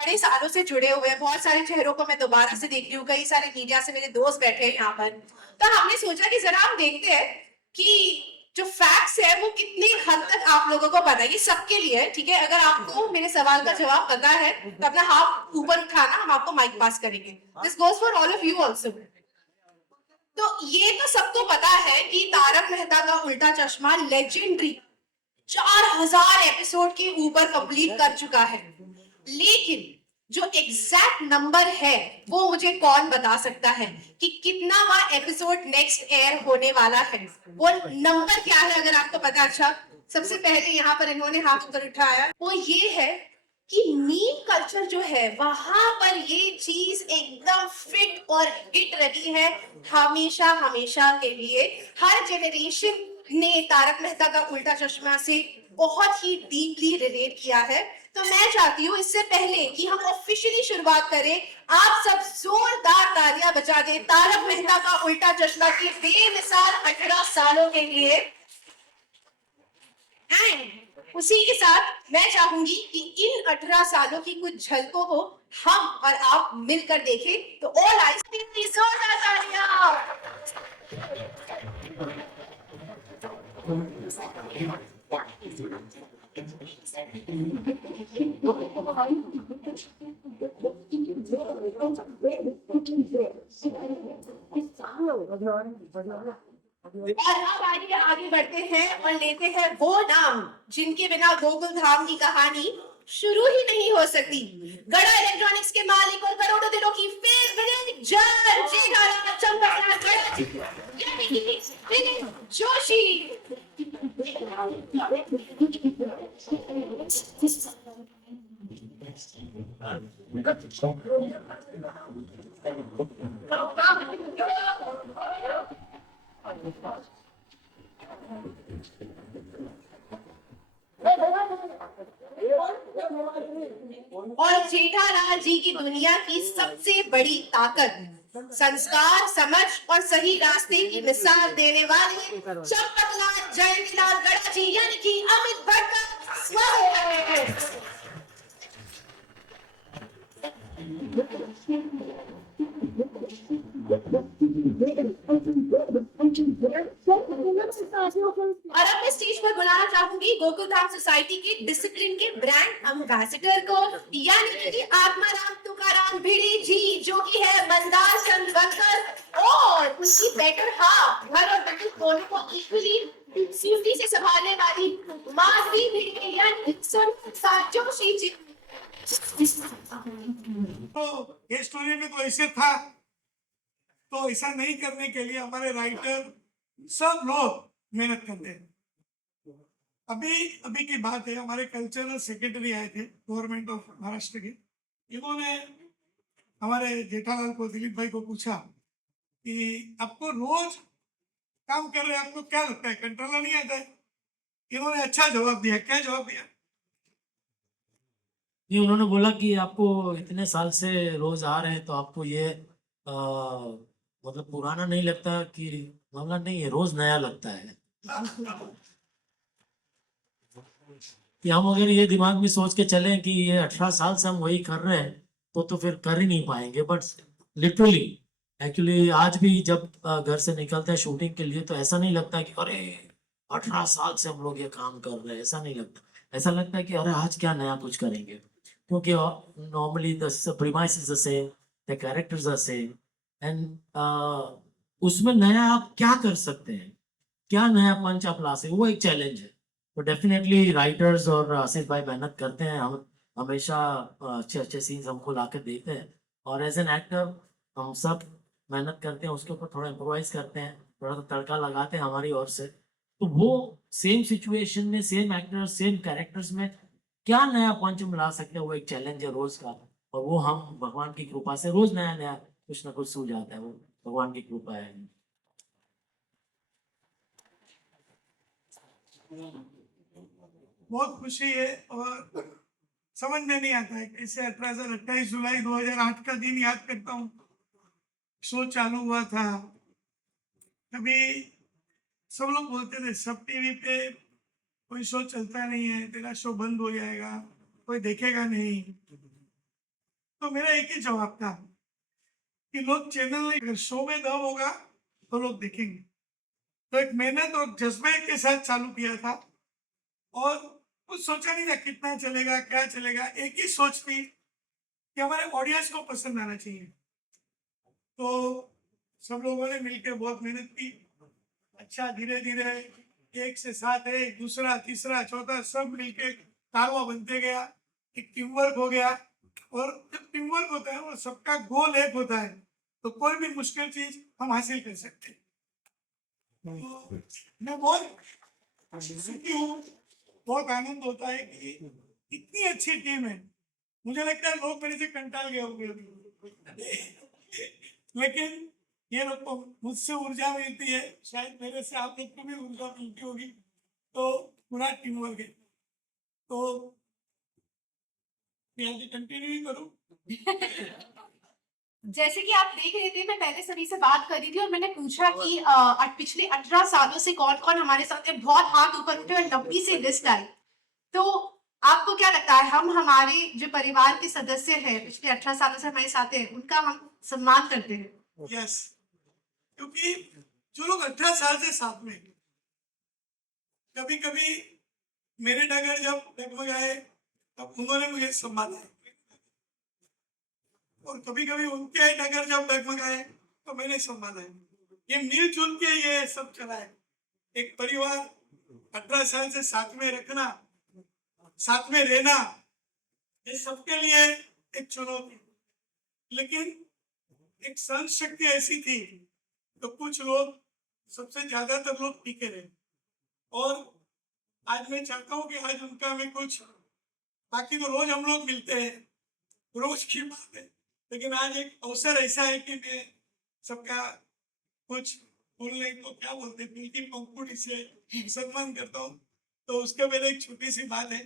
बड़े सालों से जुड़े हुए हैं, बहुत सारे चेहरों को मैं दोबारा से देख रही हूँ, कई सारे मीडिया से मेरे दोस्त बैठे हैं यहाँ पर। तो हमने सोचा कि ज़रा हम देखते हैं कि जो फैक्ट्स है वो कितनी हद तक आप लोगों को पता है। ये सबके लिए है, ठीक है? अगर आपको मेरे सवाल का जवाब पता है, तो अपना हाथ ऊपर उठाना, हम आपको माइक पास करेंगे। This goes for all of you also. तो ये तो सबको पता है कि तारक मेहता का उल्टा चश्मा लेजेंडरी 4000 एपिसोड के ऊपर कंप्लीट कर चुका है। लेकिन जो एग्जैक्ट नंबर है वो मुझे कौन बता सकता है कि कितनावा एपिसोड नेक्स्ट एयर होने वाला है? वो नंबर क्या है अगर आपको पता? अच्छा, सबसे पहले यहाँ पर इन्होंने हाथ ऊपर उठाया, वो ये है कि मीम कल्चर जो है वहां पर ये चीज एकदम फिट और हिट रही है हमेशा हमेशा के लिए। हर जेनरेशन ने तारक मेहता का उल्टा चश्मा से बहुत ही डीपली रिलेट किया है। तो मैं चाहती हूँ इससे पहले कि हम ऑफिशियली शुरुआत करें, आप सब जोरदार तालियां बजा दें तारक मेहता का उल्टा चश्मा की बेमिसाल 18 सालों के लिए। एंड उसी के साथ मैं चाहूंगी कि इन 18 सालों की कुछ झलकों को हम और आप मिलकर देखें। तो ऑल आइज जोरदार तालियां। और अब आइए आगे बढ़ते हैं और लेते हैं वो नाम जिनके बिना गोकुल धाम की कहानी शुरू ही नहीं हो सकती। गड़ा इलेक्ट्रॉनिक्स के मालिक और करोड़ों दिलों की फेवरेट जज जेठालाल चंपकलाल गड़ा जी, यानी कि दिलीप जोशी। और जेठालाल जी की दुनिया की सबसे बड़ी ताकत संस्कार, समझ और सही रास्ते की मिसाल देने वाले चंपकलाल जयंतीलाल गड़ा जी, यानी कि अमित भट्ट का स्वागत है। और अब मैं स्टेज पर बुलाना चाहूंगी गोकुलधाम सोसाइटी के डिसिप्लिन के ब्रांड एम्बेसडर को, यानी कि आत्माराम तुकाराम भिड़ी जी, जो कि है मंदार चंद बनकर, और उनकी बेटर हाफ घर और बिल्कुल दोनों को इक्वली स्यूटी से संभालने वाली माधवी भिड़ी, यानी सुन जोशी जी। तो ये स्टोरी में तो ऐसे था, तो ऐसा नहीं करने के लिए हमारे राइटर सब लोग मेहनत करते हैं। अभी अभी की बात है, हमारे कल्चरल सेक्रेटरी आए थे गवर्नमेंट ऑफ महाराष्ट्र के। इन्होंने हमारे जेठालाल को, दिलीप भाई को पूछा कि आपको रोज काम कर रहे हैं, आपको क्या लगता है कंट्रोल नहीं आता है? इन्होंने अच्छा जवाब दिया। क्या जवाब दिया? ये उन्होंने बोला कि आपको इतने साल से रोज आ रहे हैं तो आपको ये मतलब पुराना नहीं लगता? कि मतलब नहीं, ये रोज नया लगता है। कि हम अगर ये दिमाग में सोच के चलें कि ये 18 साल से हम वही कर रहे हैं तो फिर कर ही नहीं पाएंगे। बट लिटरली एक्चुअली आज भी जब घर से निकलते हैं शूटिंग के लिए तो ऐसा नहीं लगता कि अरे 18 साल से हम लोग ये काम कर रहे हैं, ऐसा नहीं लगता। ऐसा लगता है कि अरे आज क्या नया कुछ करेंगे, क्योंकि normally the premise is the same, the characters are same, and उसमें नया आप क्या कर सकते हैं, क्या नया पंच आप ला सकते, वो एक चैलेंज है। तो डेफिनेटली राइटर्स और आसिफ भाई मेहनत करते हैं। हम हमेशा अच्छे अच्छे सीन्स हमको ला कर देते हैं, और एज एन एक्टर हम सब मेहनत करते हैं, उसके ऊपर थोड़ा इम्प्रोवाइज करते हैं, थोड़ा सा तड़का लगाते हैं हमारी ओर से। तो वो सेम सिचुएशन में सेम एक्टर्स सेम कैरेक्टर्स में क्या नया पंच हम ला सकते हैं, वो एक चैलेंज है रोज का। और वो हम भगवान की कृपा से रोज नया नया कुछ ना कुछ सूझ जाता है, वो भगवान की कृपा है। बहुत खुशी है, और समझ में नहीं आता है कैसे 28 जुलाई 2008 का दिन याद करता हूँ। शो चालू हुआ था, कभी सब लोग बोलते थे सब टीवी पे कोई शो चलता नहीं है, तेरा शो बंद हो जाएगा, कोई देखेगा नहीं। तो मेरा एक ही जवाब था कि लोग चैनल अगर शो में दम होगा तो लोग देखेंगे। तो एक मेहनत और जज्बे के साथ चालू किया था और कुछ सोचा नहीं था कितना चलेगा क्या चलेगा, एक ही सोच थी कि हमारे ऑडियंस को पसंद आना चाहिए। तो सब लोगों ने मिलकर बहुत मेहनत की। अच्छा धीरे धीरे 1 से 7 1 दूसरा तीसरा चौथा सब मिलके तालवा बनते गया, एक टीम वर्क हो गया। और जब टीम वर्क होता है और सबका गोल एक होता है तो कोई भी मुश्किल चीज हम हासिल कर सकते हैं। तो मैं बहुत सुखी हूँ, बहुत आनंद होता है कि इतनी अच्छी टीम है। मुझे लगता है लोग मेरे से कंटाल गए होंगे अभी। लेकिन ये लोग को मुझसे ऊर्जा मिलती है, शायद मेरे से आप लोग को भी ऊर्जा मिलती होगी। तो पूरा टीम वर्क है। तो मैं कंटिन्यू ही करूँ। जैसे कि आप देख रहे थे, मैं पहले सभी से बात कर रही थी और मैंने पूछा कि पिछले 18 सालों से कौन कौन हमारे साथ है। बहुत हाथ ऊपर उठे और लंबी सी लिस्ट आई। तो आपको क्या लगता है, हम हमारे जो परिवार के सदस्य हैं पिछले 18 सालों से हमारे साथ हैं, उनका हम सम्मान करते हैं? यस, क्योंकि जो लोग 18 साल से साथ में, कभी कभी मेरे डगर जब डगमगाए तब उन्होंने मुझे संभाला, और कभी कभी उनके डगर जब डगमगाए तो मैंने संभाला है। ये मिलजुल के ये सब चला है। एक परिवार 18 साल से साथ में रखना, साथ में रहना, ये सबके लिए एक चुनौती। लेकिन एक संत शक्ति ऐसी थी तो कुछ लोग, सबसे ज्यादातर लोग टिके रहे। और आज मैं चाहता हूँ कि आज उनका मैं कुछ, बाकी तो रोज हम लोग मिलते हैं, रोज की बात है, लेकिन आज एक अवसर ऐसा है कि मैं सबका कुछ बोलने को क्या बोलते हैं, दिल की पंखुड़ी से सम्मान करता हूँ। तो उसके पहले एक छोटी सी बात है,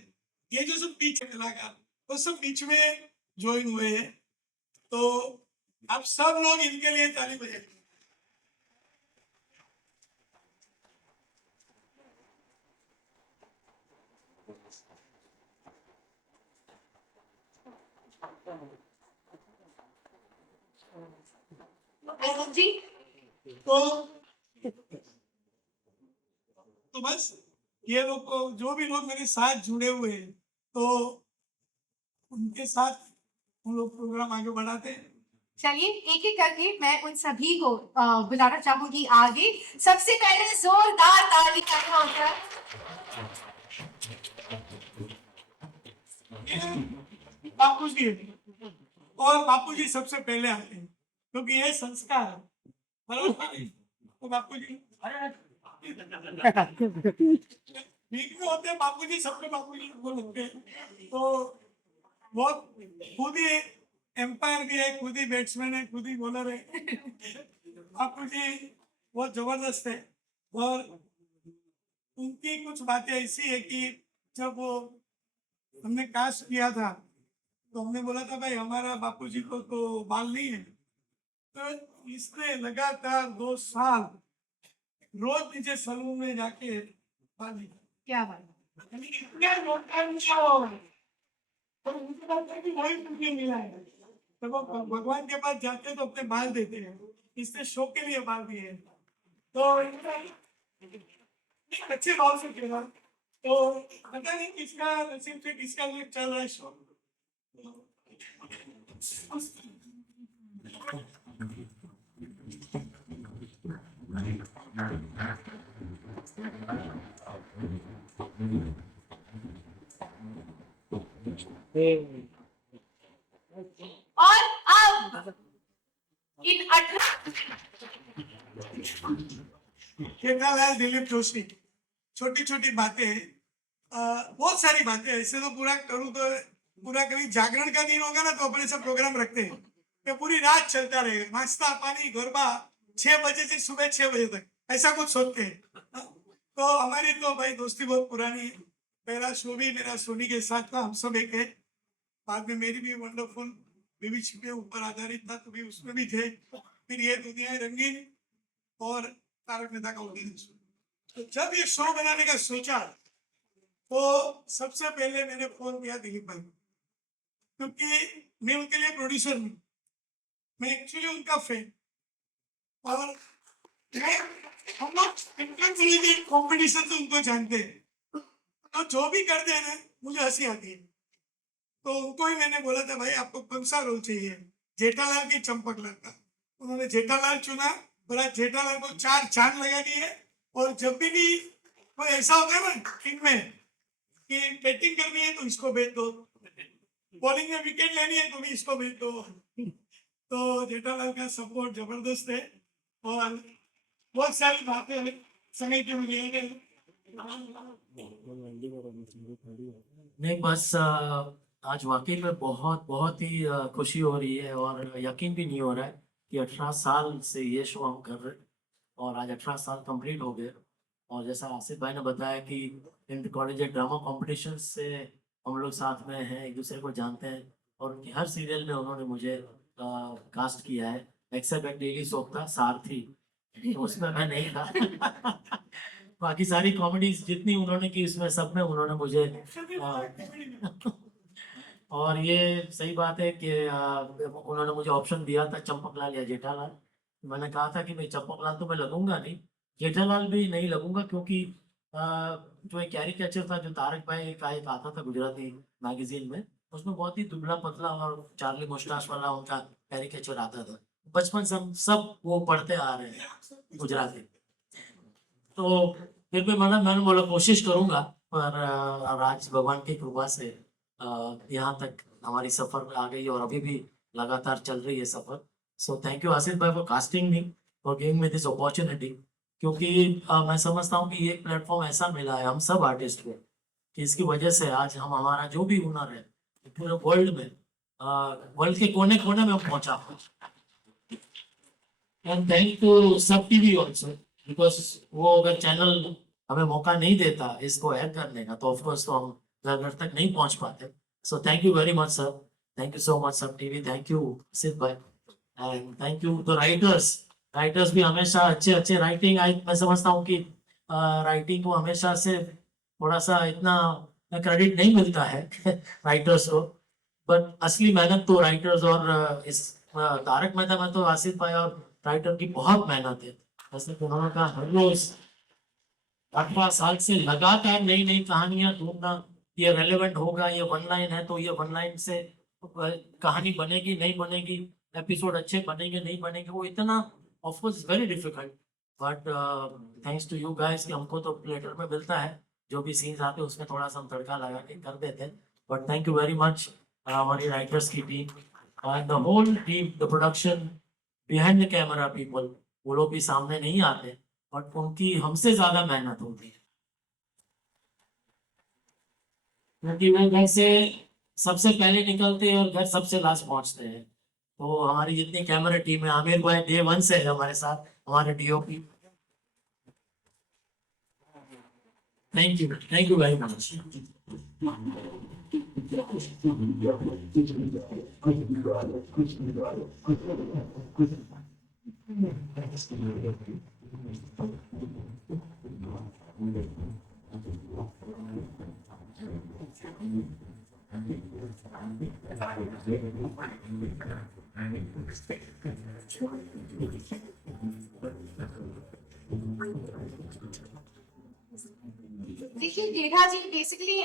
ये जो सब पीछे कलाकार वो सब बीच में ज्वाइन हुए हैं, तो आप सब लोग इनके लिए ताली बजाइए। आनंद जी, तो बस ये लोग को, जो भी लोग मेरे साथ जुड़े हुए हैं, तो उनके साथ हम लोग प्रोग्राम आगे बढ़ाते हैं। चलिए एक एक करके मैं उन सभी को बुलाना चाहूंगी आगे। सबसे पहले जोरदार ताली करना होगा। बापू जी, और बापू जी सबसे पहले आते हैं क्योंकि ये संस्कार है, बराबर। तो बापू जी ठीक में होते हैं, बापू जी सबके बापू जी वो लगते हैं। तो बहुत खुद ही एम्पायर भी है, खुद ही बैट्समैन है, खुद ही बॉलर है। बापू जी बहुत जबरदस्त है। और उनकी कुछ बातें ऐसी है कि जब वो हमने कास्ट किया था तो हमने बोला था भाई हमारा बापूजी को तो बाल नहीं है, तो इसने लगातार 2 साल रोज नीचे सलून में जाके बाल निकाले। क्या बात यानी इतने लोग तो मुझे लगता है कि वही मुझे मिला है। तो वो भगवान के पास जाते तो अपने बाल देते हैं, इसने शो के लिए बाल दिए हैं। तो अच्छे भाव से खेला। तो पता नहीं किसका नसीब से किसका लिए चल रहा है शो। और अब इन 18 जेठालाल दिलीप जोशी, छोटी छोटी बातें, बहुत सारी बातें। ऐसे तो पूरा करूँ तो पूरा, कभी जागरण का दिन होगा ना तो अपने सब प्रोग्राम रखते हैं, तो पूरी रात चलता रहेगा, नाश्ता पानी गरबा 6 बजे से सुबह 6 बजे तक, ऐसा कुछ सोचते हैं। तो हमारी तो भाई दोस्ती बहुत पुरानी है। पहला शो भी मेरा सोनी के साथ था, हम सब एक है। बाद में मेरी भी वंडरफुल बेबी छिपे ऊपर आधारित था, तो भी उसमें भी थे। फिर ये दुनिया है रंगीन और तारक मेहता का उल्टा शो। तो जब ये शो बनाने का सोचा तो सबसे पहले मैंने फोन किया दिलीप भाई, क्योंकि मैं उनके लिए प्रोड्यूसर हूँ, मैं एक्चुअली उनका फैन। और हम लोग कॉम्पिटिशन से उनको जानते हैं, तो जो भी करते हैं ना मुझे हंसी आती है। तो उनको ही मैंने बोला था भाई आपको कौन सा रोल चाहिए, जेठालाल की चंपकलाल का। उन्होंने जेठालाल चुना और आज जेठालाल को 4 चांद लगा दिए। और जब भी कोई ऐसा होता है ना इनमें कि बैटिंग करनी है तो इसको भेज दो, बॉलिंग में विकेट लेनी है तो भी इसको भेज दो। तो जेठालाल का सपोर्ट जबरदस्त है और बहुत सारी बातें समय के लिए नहीं बस आज वाकई में बहुत बहुत ही खुशी हो रही है और यकीन भी नहीं हो रहा है कि 18 साल से ये शो हम कर रहे हैं और आज 18 साल कंप्लीट हो गए। और जैसा आसिफ भाई ने बताया कि इंटर कॉलेज ड्रामा कॉम्पिटिशन से हम लोग साथ में हैं, एक दूसरे को जानते हैं और उनकी हर सीरियल में उन्होंने मुझे कास्ट किया है, एक्सेप्ट एक डेली सोप था सारथी, उसमें मैं नहीं था। बाकी सारी कॉमेडीज जितनी उन्होंने की उसमें सब में उन्होंने मुझे और ये सही बात है कि उन्होंने मुझे ऑप्शन दिया था चंपकलाल या जेठालाल। मैंने कहा था कि भाई चंपकलाल तो मैं लगूंगा नहीं, जेठालाल भी नहीं लगूंगा क्योंकि जो एक कैरिकेचर था जो तारक भाई का एक आता था गुजराती मैगजीन में, उसमें बहुत ही दुबला पतला और चार्ली मुस्टाश वाला उनका कैरिकेचर आता था। बचपन से हम सब वो पढ़ते आ रहे हैं गुजराती। तो फिर भी मैंने बोला कोशिश करूंगा, पर आज भगवान की कृपा से यहाँ तक हमारी सफर आ गई और अभी भी लगातार चल रही है सफर। सो थैंक यू आसिफ भाई for casting me, for giving me this opportunity. क्योंकि मैं समझता हूँ कि ये एक प्लेटफॉर्म ऐसा मिला है हम सब आर्टिस्ट को कि इसकी वजह से आज हम हमारा जो भी हुनर है पूरे वर्ल्ड में, वर्ल्ड के कोने कोने में हम पहुंचा। एंड थैंक टू सब टीवी ऑल्सो, बिकॉज वो अगर चैनल हमें मौका नहीं देता इसको ऐड करने का तो ऑफकोर्स तो हम घर घर तक नहीं पहुंच पाते। So thank you very much sir, thank you so much सब टीवी, थैंक यू सिद्ध भाई and thank you the writers. Writers भी हमेशा अच्छे अच्छे राइटिंग, मैं समझता हूँ कि राइटिंग को हमेशा से थोड़ा सा इतना क्रेडिट नहीं मिलता है राइटर्स को, बट असली मेहनत तो राइटर्स और इस तारक मेहता में तो आसिफ भाई और राइटर की बहुत मेहनत है। जैसे कि उन्होंने कहा हर रोज 18 साल से लगातार नई नई कहानियां ढूंढना, ये रेलेवेंट होगा, ये वन लाइन है तो ये वन लाइन से कहानी बनेगी नहीं बनेगी, एपिसोड अच्छे बनेंगे नहीं बनेंगे, वो इतना of course very difficult. But thanks to you guys कि हमको तो प्लेटर में मिलता है, जो भी सीन्स आते हैं उसमें थोड़ा सा हम तड़का लगा के कर देते हैं। But thank you very much हमारी राइटर्स की team and the whole team, the production behind the camera people, वो लोग भी सामने नहीं आते बट उनकी हमसे ज्यादा मेहनत होती है, क्योंकि वो घर से सबसे पहले निकलते हैं और घर सबसे लास्ट पहुंचते हैं। तो हमारी जितनी कैमरा टीम है, आमिर भाई डे 1 से है हमारे साथ, हमारे DOP. Thank you very much. देखिए जेठा जी बेसिकली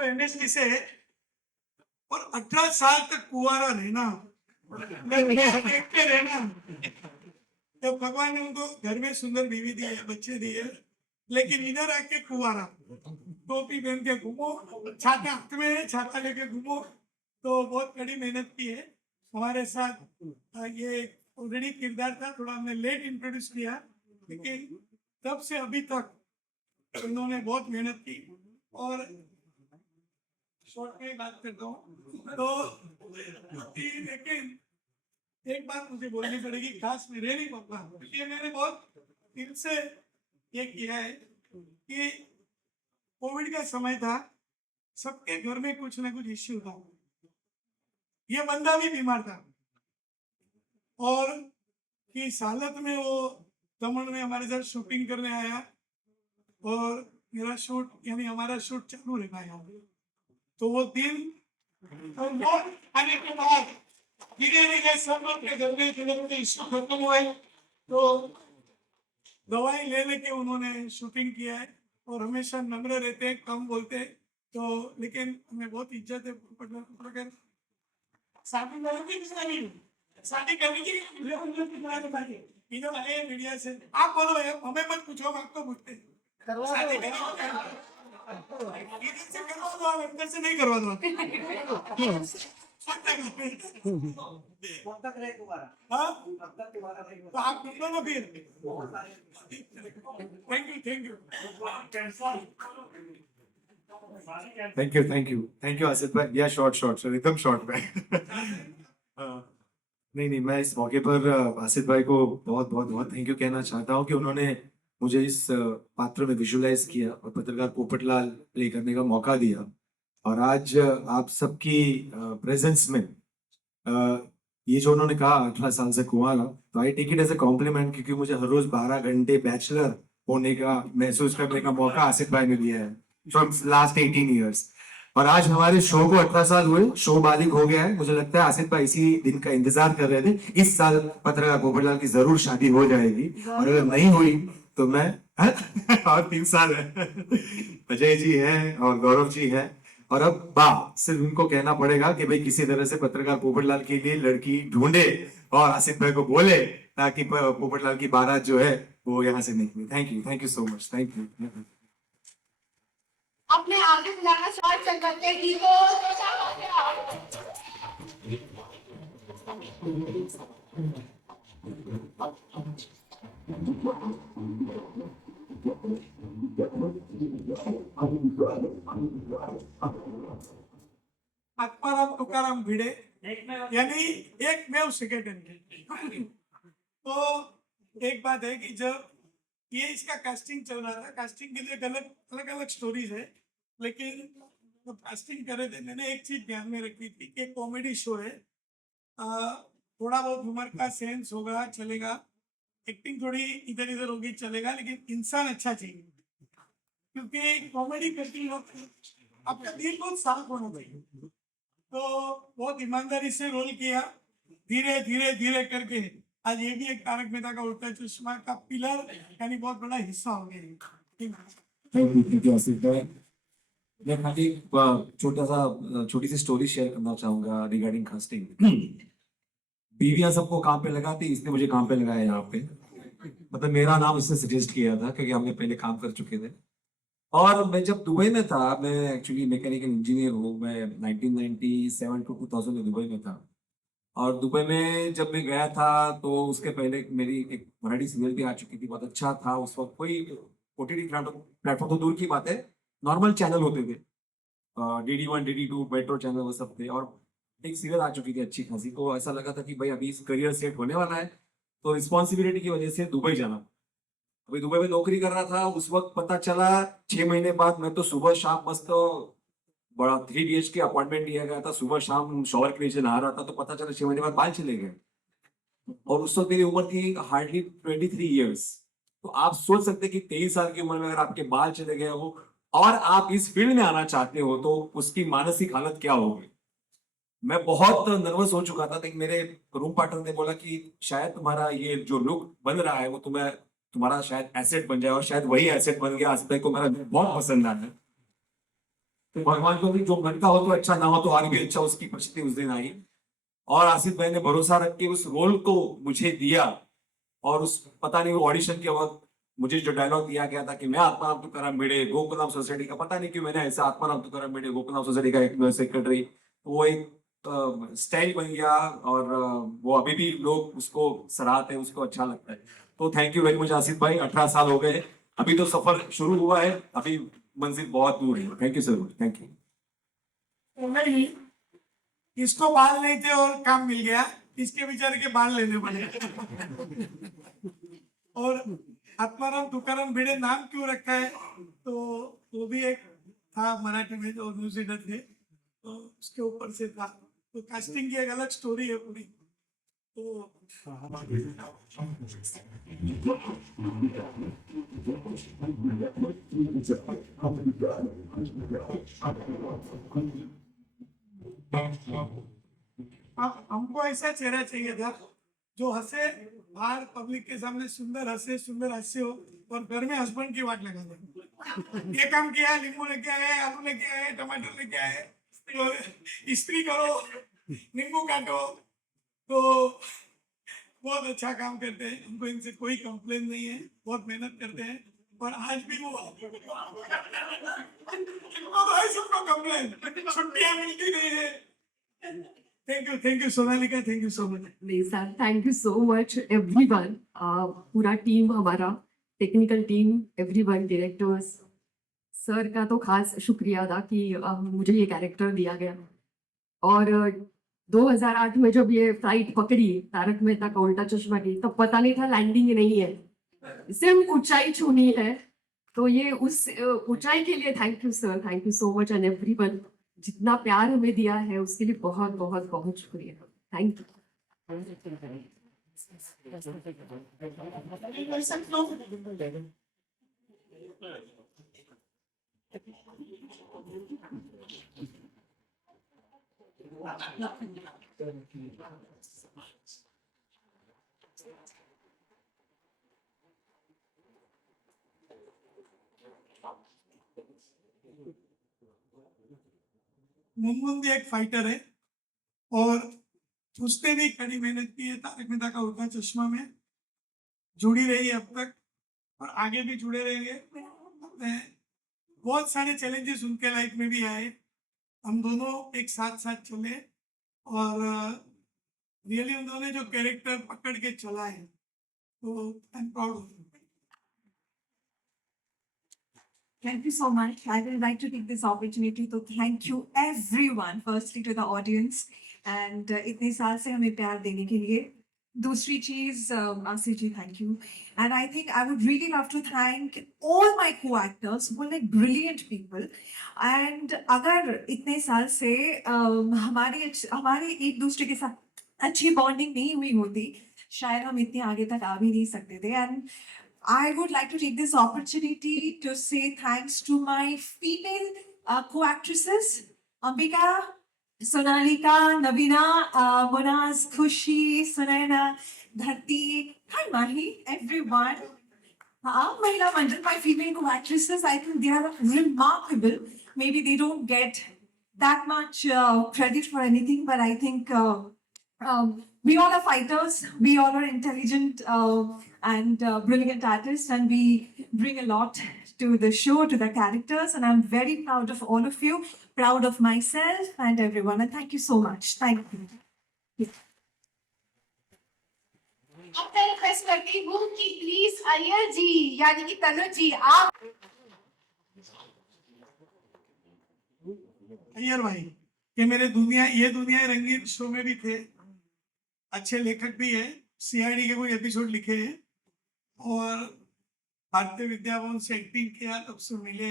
इंडस्ट्री से और 18 साल तक कुंवारा रहना, देखते रहना। जब भगवान ने उनको घर में सुंदर बीवी दी है, बच्चे दिए, लेकिन इधर आके कुंवारा, टोपी पहन के घूमो, छाता हाथ में छाता लेके घूमो। तो बहुत कड़ी मेहनत की है हमारे साथ। ये ऑलरेडी किरदार था, थोड़ा हमने लेट इंट्रोड्यूस किया, लेकिन तब से अभी तक उन्होंने बहुत मेहनत की। और शॉर्ट में बात करता हूँ तो लेकिन एक बात मुझे बोलनी पड़ेगी, खास में रह नहीं पाऊंगा, ये मैंने बहुत दिल से ये किया है कि कोविड का समय था, सबके घर में कुछ ना कुछ इश्यू था, ये बंदा भी बीमार था, और किस हालत में वो दमन में हमारे साथ शूटिंग करने आया और मेरा शूट यानी हमारा शूट चालू रहना यहाँ तो वो दिन और वो आने के बाद धीरे धीरे सब लोग के घर में धीरे धीरे इश्यू खत्म हुए तो दवाई ले लेके उन्होंने शूटिंग किया है और हमेशा नम्र रहते हैं कम बोलते हैं तो लेकिन हमें बहुत इज्जत है प्रकार शादी करोगे कि नहीं शादी करने की इधर आए मीडिया से आप बोलो यार हमें मत पूछो हम आपको पूछते हैं शादी करने को इधर से करवा दो आप अंदर से नहीं करवा दो हाँ तो आप बोलो ना फिर thank you thank you Asif भाई या शॉर्ट एकदम शॉर्ट में नहीं मैं इस मौके पर आसिफ भाई को बहुत बहुत बहुत थैंक यू कहना चाहता हूँ कि उन्होंने मुझे इस पात्र में विजुलाइज किया और पत्रकार पोपटलाल प्ले करने का मौका दिया और आज आप सबकी प्रेजेंस में ये जो उन्होंने कहा 18 साल से कुंवारा तो I take it as a compliment क्योंकि मुझे हर रोज 12 घंटे बैचलर होने का महसूस करने का मौका आसिफ भाई ने दिया है फ्रॉम लास्ट 18 ईयर्स और आज हमारे शो को 18 साल हुए शो बालिग हो गया है मुझे लगता है आसिफ भाई इसी दिन का इंतजार कर रहे थे इस साल पत्रकार पोपटलाल की जरूर शादी हो जाएगी और अगर नहीं हुई तो मैं और 3 साल है अजय जी है और गौरव जी है और अब सिर्फ उनको कहना पड़ेगा कि भाई किसी तरह से पत्रकार पोपटलाल के लिए लड़की ढूंढे और आसिफ भाई को बोले ताकि पोपटलाल की बारात जो है वो यहाँ से निकले thank you so much thank you अपने आगे बुलाना स्टार्ट कर करते हैं गीतो आत्माराम तुकाराम भिड़े यानी एकमेव सेक्रेटरी तो एक बात है कि जब ये इसका कास्टिंग चल रहा था कास्टिंग के लिए अलग अलग स्टोरीज है लेकिन जब कास्टिंग कर रहे थे मैंने एक चीज ध्यान में रखी थी कि कॉमेडी शो है थोड़ा बहुत उम्र का सेंस होगा चलेगा एक्टिंग थोड़ी इधर इधर होगी चलेगा लेकिन इंसान अच्छा चाहिए क्योंकि कॉमेडी करती वक्त आपका दिल बहुत साफ होना चाहिए तो बहुत ईमानदारी से रोल किया धीरे धीरे धीरे करके आज ये भी एक तारक मेहता का उल्टा चश्मा का पिलर यानी बहुत बड़ा हिस्सा हो गया थैंक यू आसिफ भाई मैं खाली छोटी सी स्टोरी शेयर करना चाहूंगा रिगार्डिंग कास्टिंग बीवियां सबको काम पे लगाती इसने मुझे काम पे लगाया यहाँ पे मतलब मेरा नाम इसने सजेस्ट किया था क्योंकि हमने पहले काम कर चुके थे और मैं जब दुबई में था मैं एक्चुअली मैकेनिकल इंजीनियर हूँ मैं 1997 टू 2000 में दुबई में था और दुबई में जब मैं गया था तो उसके पहले मेरी एक मराठी सीरियल भी आ चुकी थी बहुत अच्छा था उस वक्त कोई ओटीटी प्लेटफॉर्म तो दूर की बात है नॉर्मल चैनल होते थे DD1 DD2 मेट्रो चैनल वो सब थे और एक सीरियल आ चुकी थी अच्छी खासी तो ऐसा लगा था कि भाई अभी करियर सेट होने वाला है तो रिस्पॉन्सिबिलिटी की वजह से दुबई जाना अभी दुबई में नौकरी कर रहा था उस वक्त पता चला 6 महीने बाद मैं तो सुबह शाम मस्त बड़ा 3 BHK अपॉइंटमेंट लिया गया था सुबह शाम शॉवर के नीचे नहा रहा था तो पता चला 6 महीने बाद बाल चले गए और उस वक्त मेरी उम्र थी हार्डली 23 ईयर्स तो आप सोच सकते कि 23 साल की उम्र में अगर आपके बाल चले गए हो और आप इस फील्ड में आना चाहते हो तो उसकी मानसिक हालत क्या होगी मैं बहुत नर्वस हो चुका था लेकिन मेरे रूम पार्टनर ने बोला कि शायद तुम्हारा ये जो लुक बन रहा है वो तुम्हारा शायद एसेट बन जाए और शायद वही एसेट बन गया आसिफ भाई को मेरा बहुत पसंद आया तो भगवान को भी जो मन का हो तो अच्छा ना हो तो और भी अच्छा उसकी परिस्थिति उस दिन आई और आसिफ भाई ने भरोसा रख के उस रोल को मुझे दिया और उस पता नहीं वो ऑडिशन के वक्त मुझे जो डायलॉग दिया गया था कि मैं आत्माराम तुकाराम भिड़े गोकुलधाम सोसाइटी का पता नहीं क्यों मैंने ऐसा आत्माराम तुकाराम भिड़े गोकुलधाम सोसाइटी का एक सेक्रेटरी वो एक स्टाइल बन गया और वो अभी भी लोग उसको सराहते हैं उसको अच्छा लगता है तो thank you very much Asif भाई 18 साल हो गए अभी तो सफर शुरू हुआ है अभी मंजिल बहुत दूर है thank you sir thank you नहीं इसको बाल नहीं थे और काम मिल गया इसके बेचारे के बाल लेने पड़े और आत्माराम तुकाराम भिड़े नाम क्यों रखा है तो वो भी एक था मराठी में जो न्यूजीलैंड थे तो उसके ऊपर से था तो कास्टिंग की एक अलग स्टोरी है पूरी तो हमको ऐसा चेहरा चाहिए था जो हंसे, बाहर पब्लिक के सामने सुंदर हंसे, सुंदर हास्य हो, और घर में हस्बैंड की वाट लगा दे। ये काम किया, नींबू लेके आए, आलू लेके आए, टमाटर लेके आए, तो इस्त्री करो, नींबू काटो, तो बहुत अच्छा काम करते हैं। हमको इनसे कोई कंप्लेन नहीं है, बहुत मेहनत करते हैं। और आज भी वो इनको तो है सबको कंप्लेन, छुट्टियां मिलती नहीं है। Thank you Sonalika, thank you so much. नहीं sir, thank you so much everyone, पूरा टीम हमारा, technical team, everyone, directors, sir का तो खास शुक्रिया अदा कि मुझे ये कैरेक्टर दिया गया। और 2008 में जब ये फ्लाइट पकड़ी तारक मेहता का उल्टा चश्मा की, तब पता नहीं था लैंडिंग नहीं है, सिर्फ ऊंचाई छूनी है। तो ये उस ऊंचाई के लिए thank you sir, thank you so much and everyone, जितना प्यार हमें दिया है उसके लिए बहुत बहुत बहुत शुक्रिया, थैंक यू। मुनमुन भी एक फाइटर है, और उसने भी कड़ी मेहनत की है तारक मेहता का उल्टा चश्मा में, जुड़ी रही है अब तक और आगे भी जुड़े रहेंगे। अपने बहुत सारे चैलेंजेस उनके लाइफ में भी आए, हम दोनों एक साथ साथ चले, और रियली उन्होंने जो कैरेक्टर पकड़ के चला है, तो I am proud of. Thank you so much. I would like to take this opportunity to thank you everyone, firstly to the audience, and इतने साल से हमें प्यार देने के लिए। दूसरी चीज, आसिफ जी, thank you. And I think I would really love to thank all my co-actors who are like brilliant people. And अगर इतने साल से हमारे एक दूसरे के साथ अच्छी बॉन्डिंग नहीं हुई होती, शायद हम इतने आगे तक आ भी नहीं सकते थे। And I would like to take this opportunity to say thanks to my female co-actresses, Ambika, Sonalika, Navina, Monaz, Khushi, Sunayana, Dharti, hi Mahi, everyone. Mahila Mandal, my female co-actresses, I think they are remarkable. Maybe they don't get that much credit for anything, but I think we all are fighters, we all are intelligent and brilliant artists, and we bring a lot to the show, to the characters, and I'm very proud of all of you, proud of myself and everyone, and thank you so much. Thank you. अब मैं request करती हूँ कि please Iyer जी यानी कि तनुज जी, आप अय्यर भाई, ये ये दुनिया रंगीन शो में भी थे, अच्छे लेखक भी है, सीआईडी के कोई एपिसोड लिखे हैं, और भारतीय विद्या भवन से एक्टिंग किया, तब से मिले,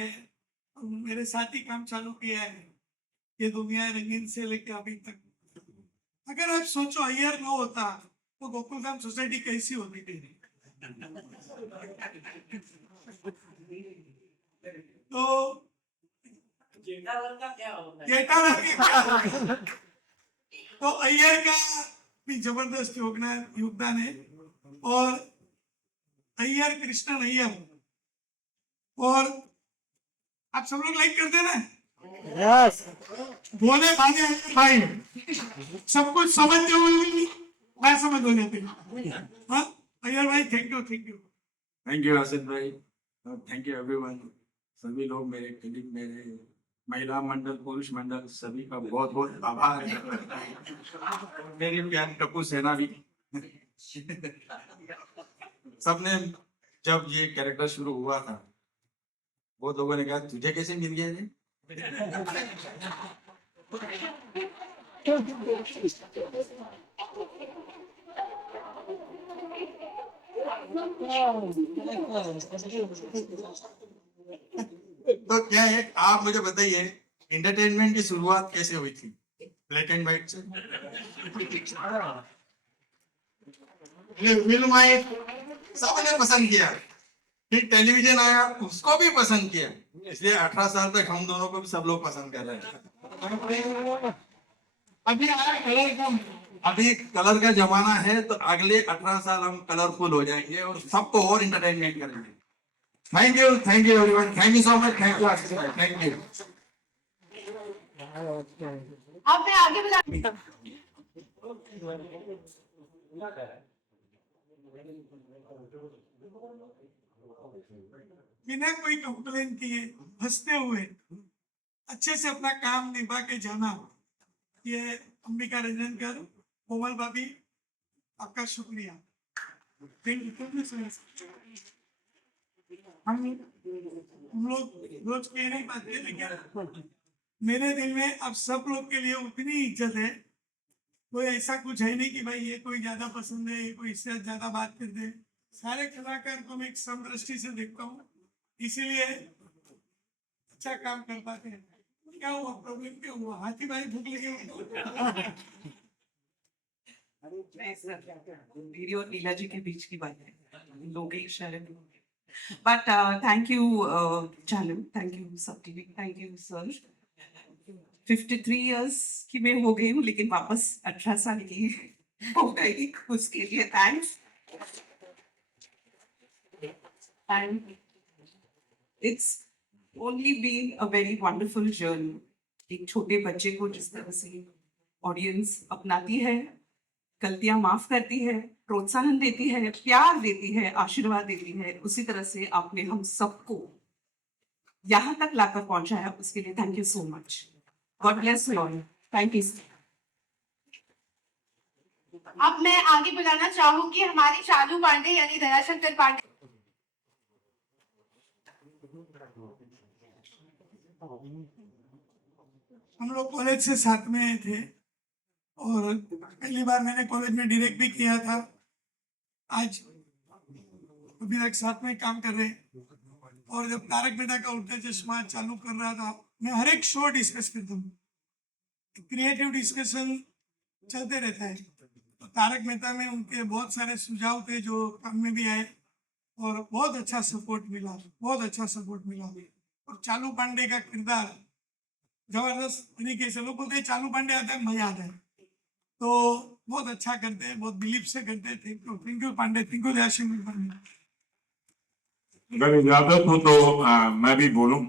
और मेरे साथ ही काम चालू किया है ये दुनिया रंगीन से लेकर अभी तक। अगर आप सोचो अय्यर न होता तो गोकुलधाम सोसाइटी कैसी होती थी। तो जेठालाल का क्या होगा? तो अय्यर का भी जबरदस्त योगदान है, और अय्यर, कृष्णन अय्यर, और आप सब लोग लाइक करते ना? यस। बोले भाने भाई, सब कुछ समझते हुए मैं समझ हो जाती हूँ। हाँ अय्यर भाई, thank you, thank you. Thank you Asif भाई, थैंक यू एवरीवन, सभी लोग, मेरे टीम, मेरे महिला मंडल, पुरुष मंडल, सभी का बहुत बहुत आभार। मेरी प्यारी टप्पू सेना भी, सबने जब ये कैरेक्टर शुरू हुआ था, बहुत लोगों ने कहा तुझे कैसे मिल गया ये? तो क्या है, आप मुझे बताइए, एंटरटेनमेंट की शुरुआत कैसे हुई थी? ब्लैक एंड व्हाइट से? ये फिल्म आई सबने पसंद किया, फिर टेलीविजन आया उसको भी पसंद किया, इसलिए 18 साल तक हम दोनों को भी सब लोग पसंद कर रहे हैं। अभी आया कलर का, अभी कलर का जमाना है, तो अगले 18 साल हम कलरफुल हो जाएंगे और सबको और इंटरटेनमेंट करेंगे। Thank you everyone, thank you so much, thank you Ashish भाई, थैंक यू। अब मैं आगे बढ़ा। बिना कोई कंप्लेन किए हंसते हुए अच्छे से अपना काम निभा के जाना, ये अंबिका रंजनकर, कोमल भाभी, आपका शुक्रिया। हम लोग रोज कह नहीं पाते, लेकिन मेरे दिल में अब सब लोग के लिए उतनी इज्जत है। कोई ऐसा कुछ है नहीं कि भाई ये कोई ज्यादा पसंद है, ये कोई इससे ज्यादा बात कर दे। सारे कलाकार को मैं एक समदृष्टि से देखता हूँ, इसीलिए अच्छा काम कर पाते हैं। क्या हुआ, प्रॉब्लम क्या हुआ? हाथी भाई भूख लगे मेरी और नीला जी के बीच की बात है, लोग ही शर्म। But thank you channel, thank you Sab TV, thank you sir. 53 years की मैं हो गई हूँ, लेकिन वापस 18 साल की हो गई, उसके लिए thanks. And it's only been a very wonderful journey. एक छोटे बच्चे को जिस तरह से ऑडियंस अपनाती है, गलतियां माफ करती है, प्रोत्साहन देती है, प्यार देती है, आशीर्वाद देती है, उसी तरह से आपने हम सबको यहाँ तक लाकर पहुंचाया, उसके लिए thank you so much. God bless you all, thank you. अब मैं आगे बुलाना चाहूंगी हमारी शालू पांडे यानी दयाशंकर पांडे। हम लोग कॉलेज से साथ में थे और पहली बार मैंने कॉलेज में डायरेक्ट भी किया था। आज अभी तक साथ में काम कर रहे हैं। और जब तारक मेहता का उल्टा चश्मा चालू कर रहा था, मैं हर एक शो डिस्कस करता हूँ, क्रिएटिव डिस्कशन चलते रहता है। तो तारक मेहता में उनके बहुत सारे सुझाव थे जो काम में भी आए और बहुत अच्छा सपोर्ट मिला, बहुत अच्छा सपोर्ट मिला। और चालू पांडे का किरदार जबरदस्त तरीके से, लोग बोलते हैं चालू पांडे आता है मजा आता है, तो बहुत अच्छा करते हैं, बहुत बिलीव से करते हैं। Thank you Pandey, thank you Dayashankar Pandey. अगर इजाजत हो तो मैं भी बोलूं।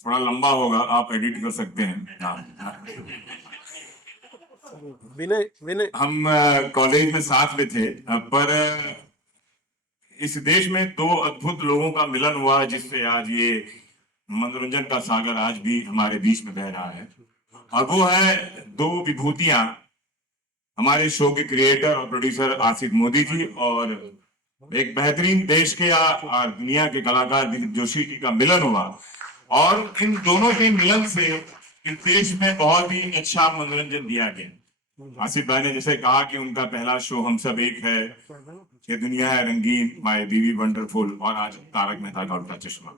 थोड़ा लंबा होगा, आप एडिट कर सकते हैं। विनय हम कॉलेज में साथ में थे, पर इस देश में दो अद्भुत लोगों का मिलन हुआ, जिससे आज ये मनोरंजन का सागर आज भी हमारे बीच में बह रहा है। और वो है दो विभूतियां, हमारे शो के क्रिएटर और प्रोड्यूसर आसिफ मोदी जी और एक बेहतरीन देश के या दुनिया के कलाकार दिलीप जोशी जी का मिलन हुआ। और इन दोनों के मिलन से इस देश में बहुत ही अच्छा मनोरंजन दिया गया। आसिफ भाई ने जैसे कहा कि उनका पहला शो हम सब एक है, ये दुनिया है रंगीन, माय बीवी वंडरफुल, और आज तारक मेहता का उल्टा चश्मा।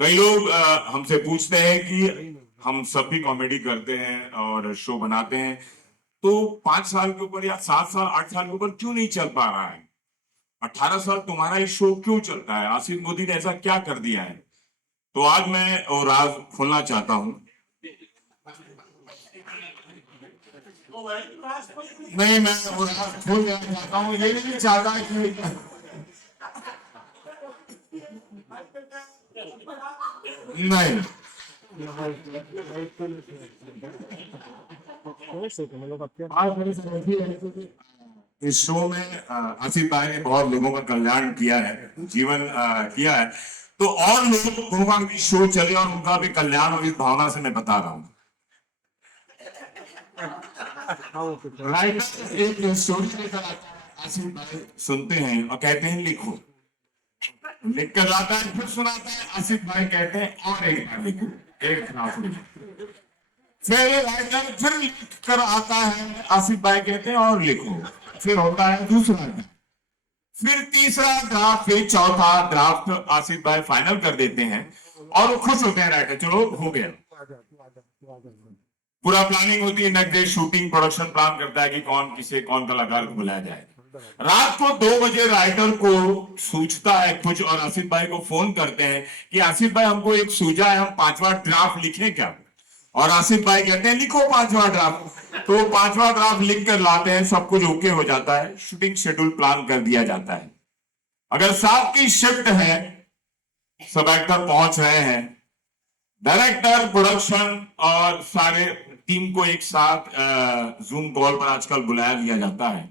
कई लोग हमसे पूछते हैं कि हम सब भी कॉमेडी करते हैं और शो बनाते हैं, तो 5 साल के ऊपर या 7 साल 8 साल के ऊपर क्यों नहीं चल पा रहा है? 18 साल तुम्हारा ये शो क्यों चलता है? आसिफ मोदी ने ऐसा क्या कर दिया है? तो आज मैं वो राज खोलना चाहता हूं। नहीं, मैं वो राज खोल देना चाहता हूं, ये नहीं चाहता कि नहीं। इस शो में आसिफ भाई ने बहुत लोगों का कल्याण किया है, जीवन किया है, तो और लोगों का भी शो चले और उनका भी कल्याण हो, इस भावना से मैं बता रहा हूँ। राइटर एक स्टोरी लेकर आता है, आसिफ भाई सुनते हैं और कहते हैं लिखो, लिख कर लाता है, फिर सुनाता है, आसिफ भाई कहते हैं और एक बार लिखो, एक फिर राइटर फिर लिख कर आता है, आसिफ भाई कहते हैं और लिखो, फिर होता है दूसरा ड्राफ्ट, फिर तीसरा ड्राफ्ट, फिर चौथा ड्राफ्ट आसिफ भाई फाइनल कर देते हैं और वो खुश होते हैं, राइटर चलो हो गया। पूरा प्लानिंग होती है, next day shooting production plan करता है कि कौन किसे कौन कलाकार को बुलाया जाए। रात को 2 बजे राइटर को सूझता है कुछ और आसिफ भाई को फोन करते हैं कि आसिफ भाई हमको एक सूझा है, हम 5वां ड्राफ्ट लिखें क्या? और आसिफ भाई कहते हैं लिखो 5वां ड्राफ्ट। तो 5वां ड्राफ्ट लिख कर लाते हैं, सब कुछ ओके हो जाता है, शूटिंग शेड्यूल प्लान कर दिया जाता है। अगर 7 की शिफ्ट है, सब एक्टर पहुंच रहे हैं, डायरेक्टर प्रोडक्शन और सारे टीम को एक साथ जूम कॉल पर आजकल बुलाया लिया जाता है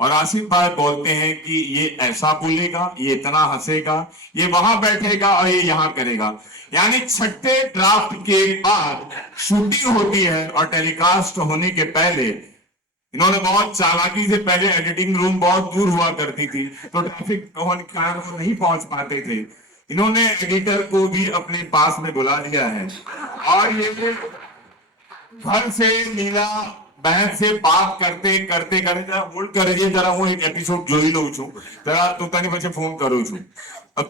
और आसिफ भाई बोलते हैं कि ये ऐसा बोलेगा, ये इतना हंसेगा, ये वहां बैठेगा और ये यहां करेगा। यानी 6ठे ड्राफ्ट के बाद शूटिंग होती है और टेलीकास्ट होने के पहले इन्होंने बहुत चालाकी से, पहले एडिटिंग रूम बहुत दूर हुआ करती थी तो ट्रैफिक होने के कारण वो नहीं पहुंच पाते थे, इन्होंने एडिटर को भी अपने पास में बुला लिया है और ये घर से नीला बहन से बात करते करते करते जरा होल्ड करे जरा હું એક એપિસોડ જોઈ લઉં છું जरा तो तनी પછી फोन करूं છું।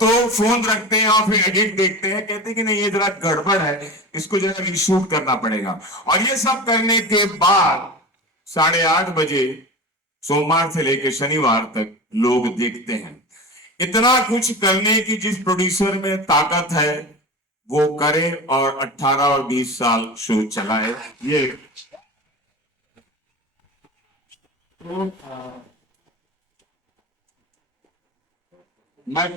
तो फोन रखते हैं और फिर एडिट देखते हैं, कहते हैं कि नहीं ये जरा गड़बड़ है, इसको जरा रीशूट करना पड़ेगा। और ये सब करने के बाद 8:30 बजे सोमवार से लेकर शनिवार तक लोग देखते हैं। इतना कुछ करने की जिस प्रोड्यूसर में ताकत है वो करे और 18 और 20 साल शो चलाए। ये मैं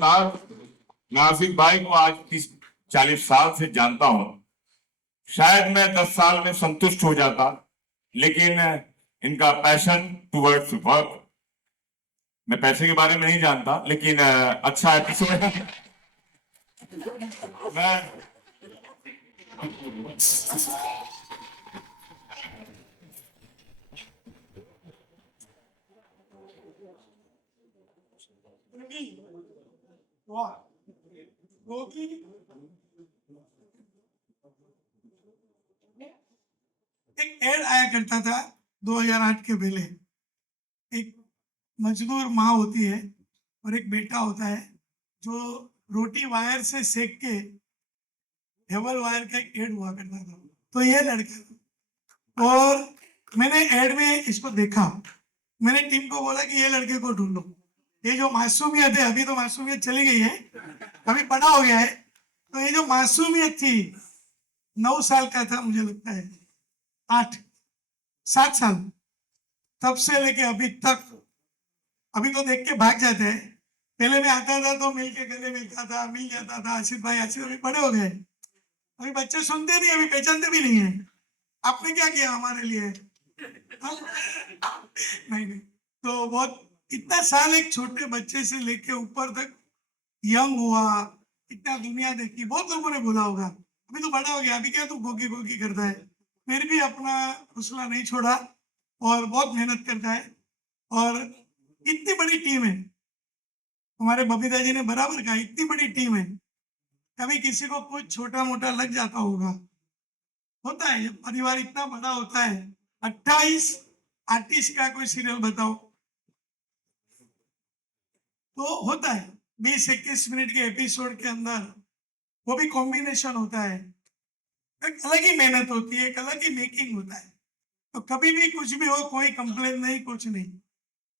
नासिक भाई को आज 30-40 साल से जानता हूं। शायद मैं 10 साल में संतुष्ट हो जाता, लेकिन इनका पैशन टुवर्ड्स वर्क, मैं पैसे के बारे में नहीं जानता, लेकिन अच्छा एपिसोड है। मैं वाह, गोगी एक एड आया करता था 2008 के पहले। एक मजदूर माँ होती है और एक बेटा होता है जो रोटी वायर से सेक के, हेवल वायर का एक एड हुआ करता था। तो ये लड़का था और मैंने एड में इसको देखा, मैंने टीम को बोला कि ये लड़के को ढूंढो, ये जो मासूमियत है, अभी तो मासूमियत चली गई है, अभी बड़ा हो गया है, तो ये जो मासूमियत थी, 9 साल का था मुझे लगता है, 7 साल, तब से लेके अभी तक। अभी तो देख के भाग जाते हैं, पहले मैं आता था तो मिल के गले मिलता था, मिल जाता था, आसिफ भाई आसिफ, अभी बड़े हो गए, अभी बच्चे सुनते नहीं, अभी पहचानते भी नहीं है। आपने क्या किया हमारे लिए? नहीं, तो बहुत इतना साल एक छोटे बच्चे से लेके ऊपर तक यंग हुआ, इतना दुनिया देखी, बहुत लोगों ने बोला होगा अभी तो बड़ा हो गया, अभी क्या तू गोगी गोगी करता है, फिर भी अपना हौसला नहीं छोड़ा और बहुत मेहनत करता है। और इतनी बड़ी टीम है, हमारे बबीता जी ने बराबर कहा, इतनी बड़ी टीम है, कभी किसी को कुछ छोटा मोटा लग जाता होगा, होता है, जब परिवार इतना बड़ा होता है। 28 आर्टिस्ट का कोई सीरियल बताओ तो होता है, 20-21 मिनट के एपिसोड के अंदर, वो भी कॉम्बिनेशन होता है, एक अलग ही मेहनत होती है, एक अलग ही मेकिंग होता है। तो कभी भी कुछ भी हो, कोई कंप्लेन नहीं, कुछ नहीं।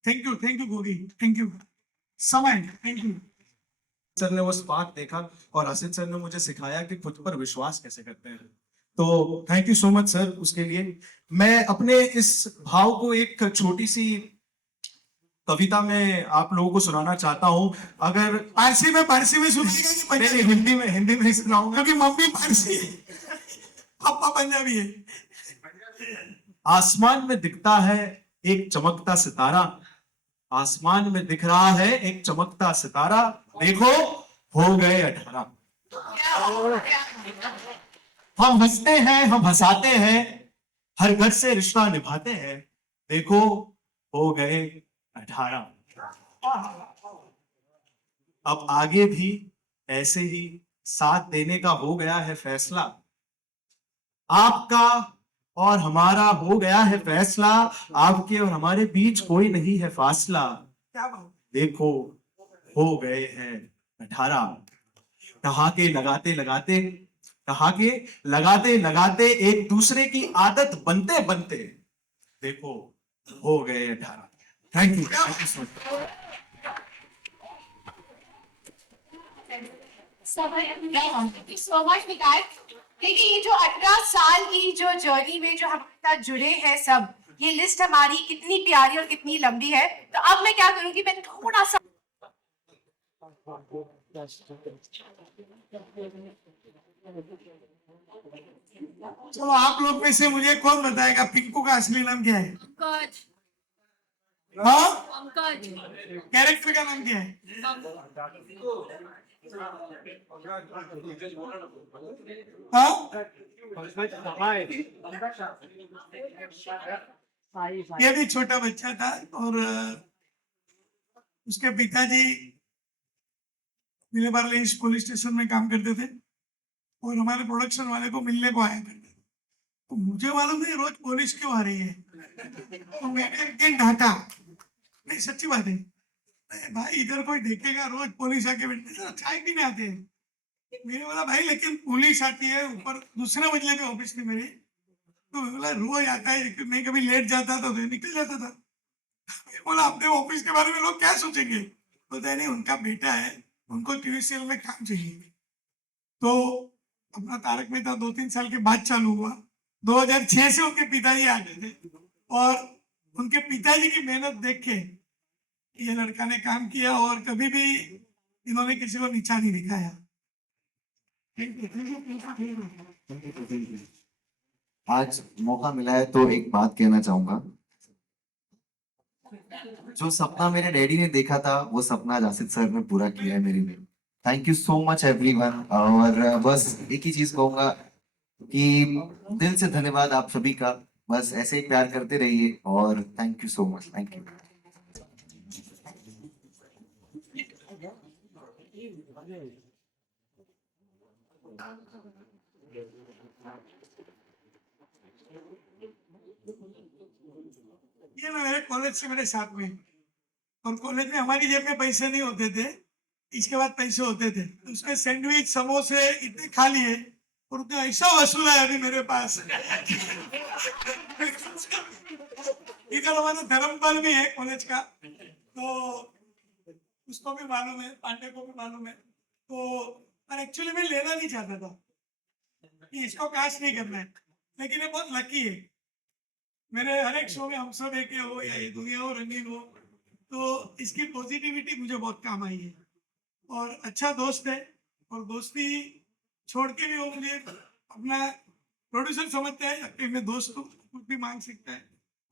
Thank you Gogi, thank you समय, थैंक यू। सर ने वो स्पार्क देखा और आसिफ सर ने मुझे सिखाया कि खुद पर विश्वास कैसे करते हैं, तो thank you so much sir उसके लिए। मैं अपने इस भाव को एक छोटी सी कविता में आप लोगों को सुनाना चाहता हूँ। अगर पारसी में सुनिएगा कि पंजाबी? हिंदी में ही सुनाऊंगा क्योंकि मम्मी पारसी है, पापा पंजाबी है। आसमान में दिखता है एक चमकता सितारा, आसमान में दिख रहा है एक चमकता सितारा, देखो हो गए 18। हम हंसते हैं, हम हंसाते हैं, हर घर से रिश्ता निभाते हैं, देखो हो गए 18। अब आगे भी ऐसे ही साथ देने का हो गया है फैसला, आपका और हमारा हो गया है फैसला, आपके और हमारे बीच कोई नहीं है फासला, क्या बात, देखो हो गए हैं 18। ठहाके लगाते लगाते कहा कि लगाते लगाते एक दूसरे की आदत बनते बनते देखो हो गए 18। Thank you so much. So much निकाल। देखिए ये जो 18 साल की जो जर्नी में जो हम साथ जुड़े हैं सब, ये लिस्ट हमारी कितनी प्यारी और कितनी लंबी है। तो अब मैं क्या करूंगी, मैं थोड़ा सा चलो आप लोग में से मुझे कौन बताएगा पिंकू का असली नाम क्या है? हाँ, कैरेक्टर का नाम क्या है? हाँ, ये भी छोटा बच्चा था और उसके पिताजी मिलेबार रेंज पुलिस स्टेशन में काम करते थे और हमारे प्रोडक्शन वाले को मिलने को आया करते थे। तो मुझे मालूम नहीं रोज पुलिस क्यों आ रही है, तो मैंने एक दिन डांटा, नहीं सच्ची बात है, अरे भाई इधर कोई देखेगा रोज पुलिस आके बैठते सर चाय पीने आते हैं। मैंने बोला भाई लेकिन पुलिस आती है ऊपर दूसरे मंजिले पे ऑफिस थी मेरी, तो मैं बोला रोज आता है, मैं कभी लेट जाता तो निकल जाता था। मैं बोला अपने ऑफिस के बारे में लोग क्या सोचेंगे, बोलता नहीं उनका बेटा है उनको टीवी सीरियल में काम चाहिए। तो अपना तारक मेहता 2-3 साल के बाद चालू हुआ। 2006 से उनके पिताजी आ गए थे और उनके पिताजी की मेहनत देख के ये लड़का ने काम किया और कभी भी इन्होंने किसी को नीचा नहीं दिखाया। आज मौका मिला है तो एक बात कहना चाहूंगा। जो सपना मेरे डैडी ने देखा था वो सपना जासिद सर ने पूरा किया है मेरे लिए। Thank you so much everyone. और बस एक ही चीज कहूंगा कि दिल से धन्यवाद आप सभी का। बस ऐसे ही प्यार करते रहिए और thank you so much. Thank you. ये ना मेरे कॉलेज से मेरे साथ में, और कॉलेज में हमारी जेब में पैसे नहीं होते थे, इसके बाद पैसे होते थे, तो उसमें सैंडविच समोसे इतने खा लिए और उतना ऐसा वसूला है अभी मेरे पास। इधर हमारा धर्मपाल भी है कॉलेज का, तो उसको भी मालूम है, पांडे को भी मालूम है। तो पर एक्चुअली मैं लेना नहीं चाहता था कि इसको कैश नहीं करना है, लेकिन ये बहुत लकी है। मेरे हर एक शो में हम सब एक हो या ये दुनिया हो रंगीन हो, तो इसकी पॉजिटिविटी मुझे बहुत काम आई है और अच्छा दोस्त है। और दोस्ती छोड़ के भी वो मुझे अपना प्रोड्यूसर समझता है कि मैं दोस्त हूँ, कुछ भी मांग सकता है,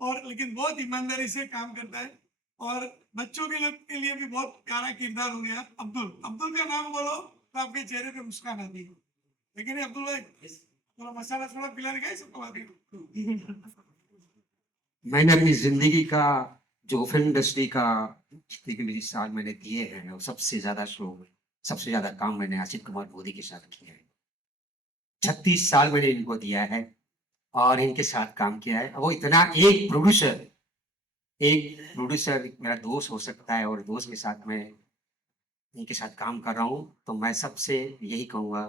और लेकिन बहुत ईमानदारी से काम करता है और बच्चों के लिए भी बहुत प्यारा किरदार हो गया। अब्दुल, अब्दुल का नाम बोलो तो आपके चेहरे पे मुस्कान आती है। लेकिन ये अब्दुल भाई थोड़ा मसाला थोड़ा पिला दिखाई सबको बात। मैंने अपनी जिंदगी का जो फिल्म इंडस्ट्री का जितने भी साल मैंने दिए हैं वो सबसे ज्यादा शो सबसे ज्यादा काम मैंने आसिफ कुमार मोदी के साथ किया है। 36 साल मैंने इनको दिया है और इनके साथ काम किया है। वो इतना एक प्रोड्यूसर मेरा दोस्त हो सकता है और दोस्त के साथ मैं इनके साथ काम कर रहा हूँ, तो मैं सबसे यही कहूँगा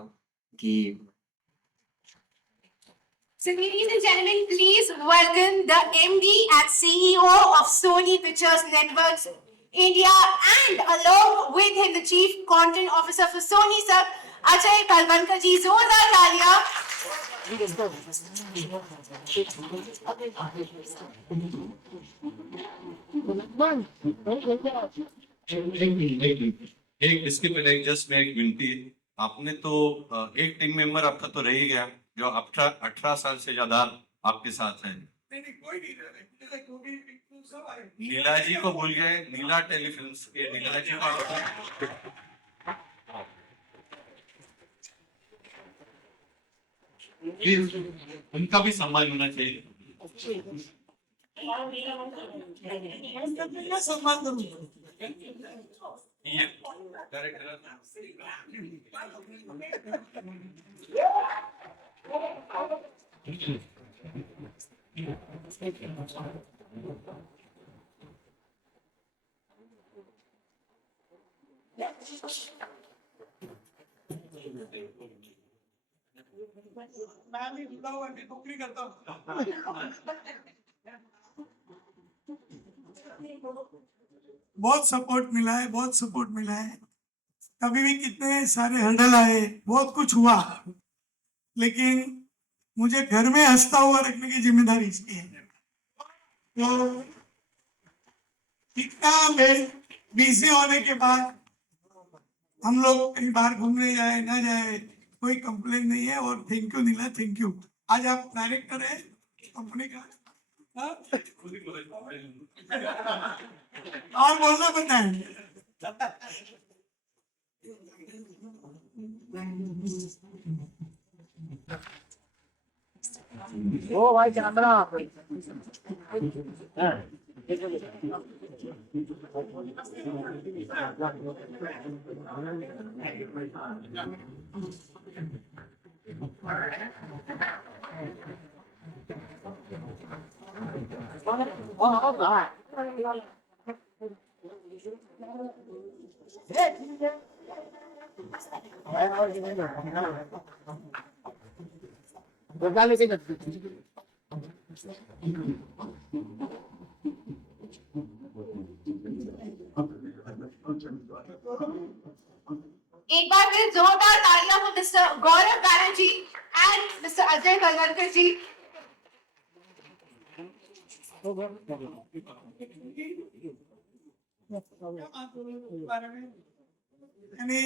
कि So, ladies and gentlemen, please welcome the MD and CEO of Sony Pictures Networks India, and along with him, the Chief Content Officer for Sony, sir, Ajay Kalbankar ji. Zordar taaliyan. एक इसके पहले just मैं एक विनती, आपने तो एक team member आपका तो रह ही गया जो 18 साल से ज्यादा आपके साथ है। कोई नहीं रह रहे, क्योंकि सब आए। नीला जी को भूल गए, नीला टेलीफिल्म्स के नीला जी को उनका भी सम्मान होना चाहिए। सम्मान करूंगा। ये डायरेक्टर मैं भी जुड़ा हुआ नौकरी करता हूँ। बहुत सपोर्ट मिला है, बहुत सपोर्ट मिला है। कभी भी कितने सारे हर्डल आए, बहुत कुछ हुआ, लेकिन मुझे घर में हंसता हुआ रखने की जिम्मेदारी इसकी है। तो इतना बिजी होने के बाद हम लोग कहीं बाहर घूमने जाए ना जाए, कोई कंप्लेन नहीं है। और thank you Neela, thank you. आज आप डायरेक्टर है कंपनी का, हाँ? और बोलना पड़ता है। एक बार फिर जोरदार तालियां for mister Gaurav Banerjee and mister Ajay Kalarkar ji. यानी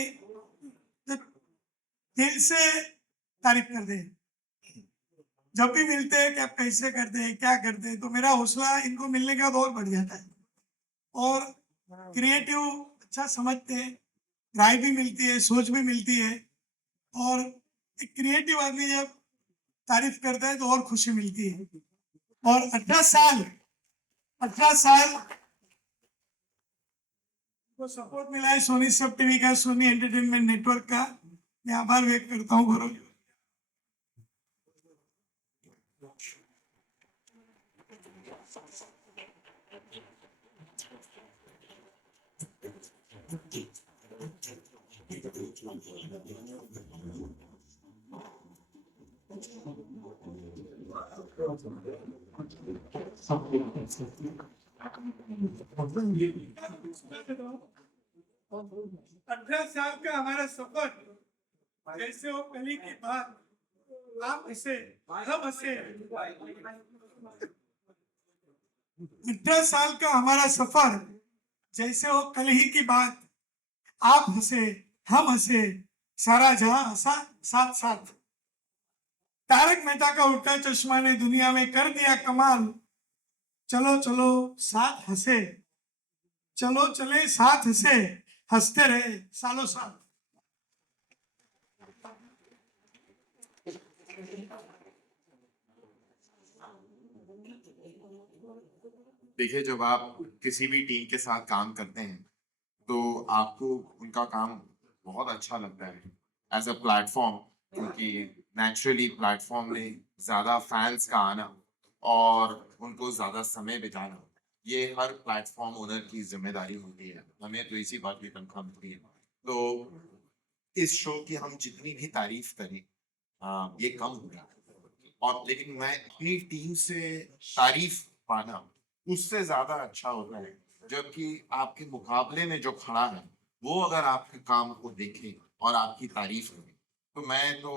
जो दिल से तारीफ कर दे, जब भी मिलते हैं कि आप कैसे करते हैं, क्या करते हैं, तो मेरा हौसला इनको मिलने के बाद और बढ़ जाता है। और क्रिएटिव अच्छा समझते हैं, राय भी मिलती है, सोच भी मिलती है। और एक क्रिएटिव आदमी जब तारीफ करता है तो और खुशी मिलती है। और 18 साल को सपोर्ट मिला है सोनी सब टीवी का, सोनी एंटरटेनमेंट नेटवर्क का। मैं आभार व्यक्त करता हूँ गौरव जी। अठारह साल का हमारा सफर जैसे वो कली की बात, आप हंसे हम हंसे। 18 साल का हमारा सफर जैसे वो कल ही की बात, आप हंसे हम हंसे, सारा जहां हंसा साथ साथ। तारक मेहता का उल्टा चश्मा ने दुनिया में कर दिया कमाल। चलो चलो साथ हंसे, चलो चले साथ हंसे, हंसते रहे सालों साल। देखिए, जब आप किसी भी टीम के साथ काम करते हैं तो आपको उनका काम बहुत अच्छा लगता है एज अ प्लेटफॉर्म, क्योंकि नेचुरली प्लेटफॉर्म में ज़्यादा फैंस का आना और उनको ज़्यादा समय बिताना, ये हर प्लेटफॉर्म ओनर की जिम्मेदारी होती है। हमें तो इसी बात की तनख्वाह मिलती है। तो इस शो की हम जितनी भी तारीफ करें ये कम होगा। और लेकिन मैं अपनी टीम से तारीफ पाना उससे ज्यादा अच्छा होता है, जबकि आपके मुकाबले में जो खड़ा है वो अगर आपके काम को देखे और आपकी तारीफ करे। तो मैं तो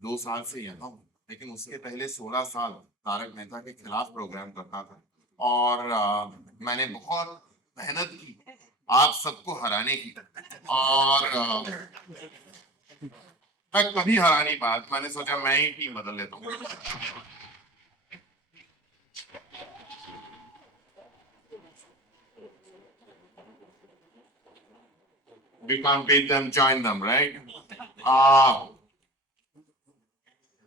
2 साल से यहाँ हूँ, लेकिन उसके पहले 16 साल तारक मेहता के खिलाफ प्रोग्राम करता था। और मैंने बहुत मेहनत की आप सबको हराने की। और मैं कभी हरा नहीं पाया, मैंने सोचा मैं ही टीम बदल लेता हूँ। We can't beat them, join them, right?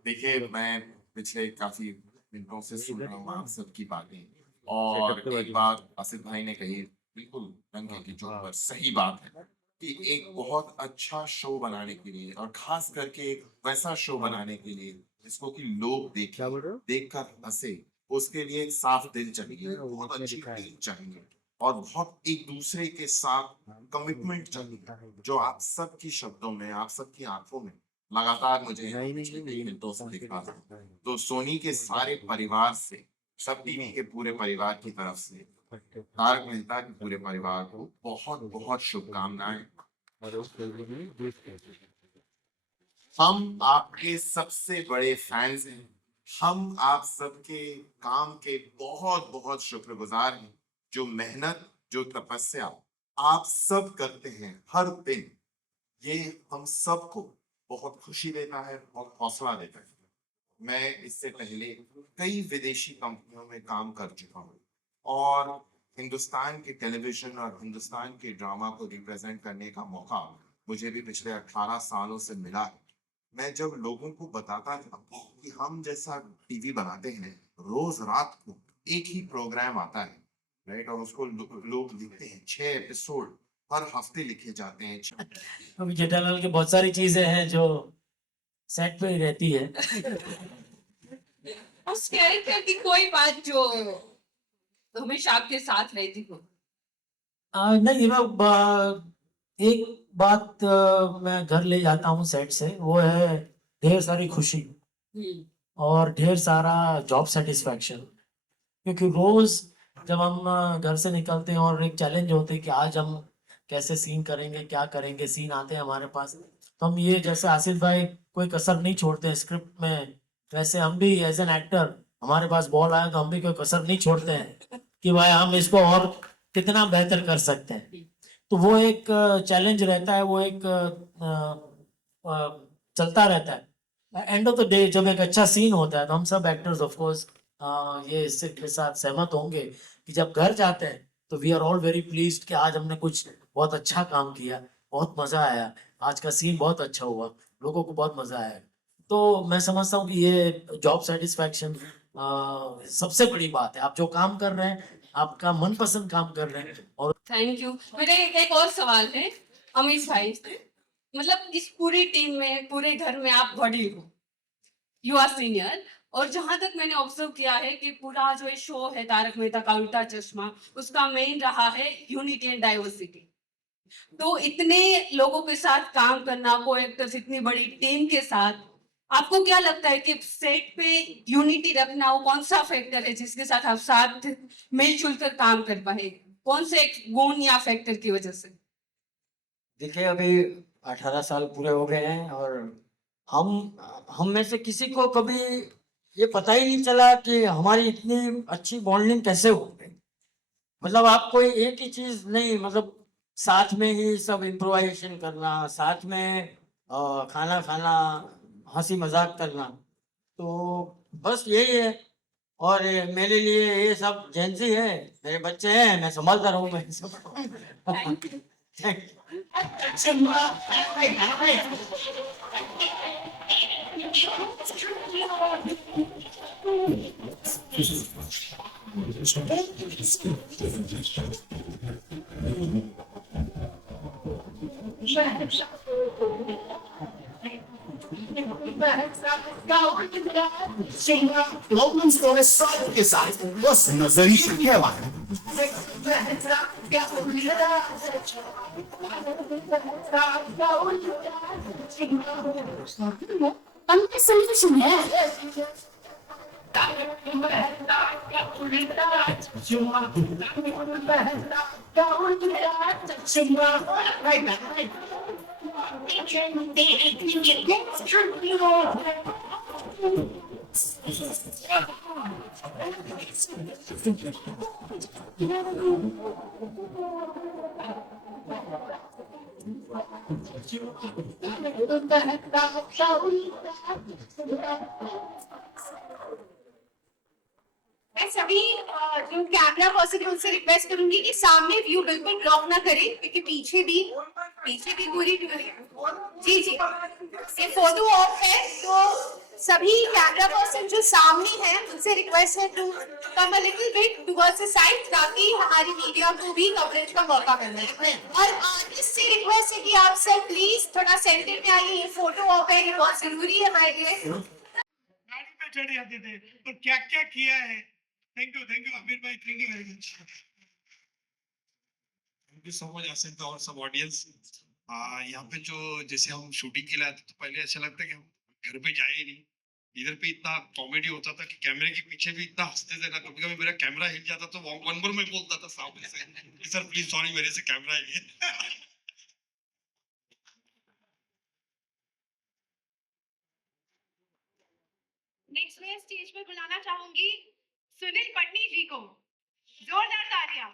देखिए, मैं पिछले काफी मिनटों से सुन रहा हूँ आप सबकी बातें, और एक बात आसिफ भाई ने कही बिल्कुल रंगे की जो पर सही बात है कि एक बहुत अच्छा शो बनाने के लिए, और खास करके एक वैसा शो बनाने के लिए जिसको कि लोग देखकर हंसे, उसके लिए एक साफ दिल चाहिए, बहुत अच्छी टीम चाहिए, और बहुत एक दूसरे के साथ कमिटमेंट चाहिए, जो आप सबकी शब्दों में, आप सबकी आंखों में लगातार मुझे दोस्त दिखा, तो सोनी के सारे परिवार से, सब टीवी के पूरे परिवार की तरफ से तारक मेहता के पूरे परिवार को बहुत बहुत शुभकामनाएं। हम आपके सबसे बड़े फैंस हैं। हम आप सबके काम के बहुत बहुत शुक्रगुजार हैं। जो मेहनत, जो तपस्या आप सब करते हैं हर दिन, ये हम सबको बहुत खुशी देता है, बहुत हौसला देता है। मैं इससे पहले कई विदेशी कंपनियों में काम कर चुका हूँ और हिंदुस्तान के टेलीविजन और हिंदुस्तान के ड्रामा को रिप्रेजेंट करने का मौका मुझे भी पिछले 18 सालों से मिला है। मैं जब लोगों को बताता था कि हम जैसा टीवी बनाते हैं, रोज रात को एक ही प्रोग्राम आता है, राइट, और उसको लोग लिखते हैं 6 एपिसोड हर हफ्ते लिखे जाते हैं। अभी जेठालाल की बहुत सारी चीजें हैं जो सेट पे ही रहती है। उस कैरेक्टर की कोई बात जो हमेशा आपके साथ रहती हो? नहीं, एक बात मैं घर ले जाता हूँ सेट से, वो है ढेर सारी खुशी और ढेर सारा जॉब सेटिस्फैक्शन। क्योंकि रोज जब हम घर से निकलते हैं और एक चैलेंज होते है कि आज हम कैसे सीन करेंगे, क्या करेंगे, सीन आते हैं हमारे पास, तो हम ये जैसे आसिफ भाई कोई कसर नहीं छोड़ते हैं स्क्रिप्ट में, वैसे हम भी एज एन एक्टर हमारे पास बॉल आया तो हम भी कोई कसर नहीं छोड़ते हैं कि भाई हम इसको और कितना बेहतर कर सकते हैं। तो वो एक चैलेंज रहता है, वो एक चलता रहता है। एंड ऑफ द डे जब एक अच्छा सीन होता है तो हम सब एक्टर्स ऑफ कोर्स ये इससे के साथ सहमत होंगे कि जब घर जाते हैं तो we are all very pleased कि आज हमने कुछ बहुत अच्छा काम किया, बहुत मजा आया, आज का सीन बहुत अच्छा हुआ, लोगों को बहुत मजा आया। तो मैं समझता हूँ कि ये जॉब सेटिस्फैक्शन सबसे बड़ी बात है। आप जो काम कर रहे हैं, आपका मनपसंद काम कर रहे हैं। और थैंक यू। मेरे एक और सवाल है अमित भाई से, मतलब इस पूरी टीम में, पूरे घर में आप बड़ी हो, यू आर सीनियर, और जहां तक मैंने ऑब्जर्व किया है कि पूरा जो शो है तारक मेहता का उल्टा चश्मा, उसका मेन रहा है यूनिटी एंड डाइवर्सिटी। तो इतने लोगों के साथ काम करना, को एक्टर्स इतनी बड़ी टीम के साथ, आपको क्या लगता है कि सेट पे यूनिटी रखना वो कौन सा फैक्टर है जिसके साथ आप साथ मिलजुल कर काम कर पाए? कौन से एक गुण या फैक्टर की वजह से? देखिए, अभी 18 साल पूरे हो गए हैं और हम में से किसी को कभी ये पता ही नहीं चला कि हमारी इतनी अच्छी बॉन्डिंग कैसे हो गई। मतलब आप कोई एक ही चीज नहीं, मतलब साथ में ही सब इम्प्रोवाइजेशन करना, साथ में खाना खाना, हंसी मजाक करना, तो बस यही है। और मेरे लिए ये सब जेंजी है, मेरे बच्चे हैं, मैं संभालता रहूँ मैं सब। मैं सभी जो कैमरा पर्सन है उनसे रिक्वेस्ट करूंगी कि सामने व्यू बिल्कुल ब्लॉक ना करें, क्योंकि पीछे भी पूरी जी जी ये फोटो ऑफ है। तो सभी कैमरा पर्सन जो सामने हैं उनसे रिक्वेस्ट है to come a little bit towards the side, ताकि हमारी मीडिया को भी कवरेज का मौका मिले। और आर्टिस्ट से रिक्वेस्ट है कि आप सब प्लीज थोड़ा सेंटर में आइए, ये फोटो ऑफ है, ये बहुत जरूरी है हमारे लिए। गाड़ी पे चढ़ जाते थे तो क्या क्या किया है। थैंक यू अमीर भाई, thank you very much. Thank you so much Asif और सब ऑडियंस। यहाँ पे जो जैसे हम शूटिंग के लिए आते तो पहले ऐसा लगता है कि हम घर पे जाए ही नहीं। इधर पे इतना कॉमेडी होता था कि कैमरे के पीछे भी इतना हंसते थे ना, कभी कभी मेरा कैमरा हिल जाता तो वन मोर में बोलता था सामने से कि सर प्लीज सॉरी मेरे से कैमरा हिल गया। नेक्स्ट मैं स्टेज पर बुलाना चाहूंगी सुनील पटनी जी को। जोरदार तालियां।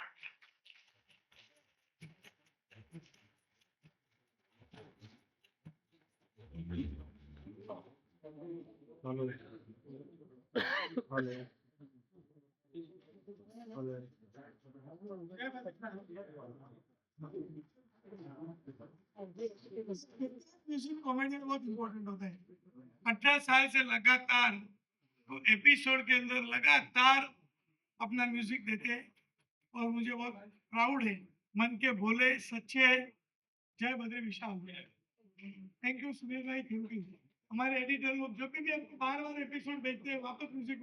म्यूजिक कॉमेडी में बहुत इम्पोर्टेंट होता है। 18 साल से लगातार तो एपिसोड के अंदर लगातार अपना म्यूजिक देते हैं और मुझे बहुत प्राउड है। मन के भोले सच्चे जय बद्री विशाल। थैंक यू सुनील भाई, थैंक यू। हमारे एडिटर लोग जब भी आपको बार बार एपिसोड भेजते हैं, वापस म्यूजिक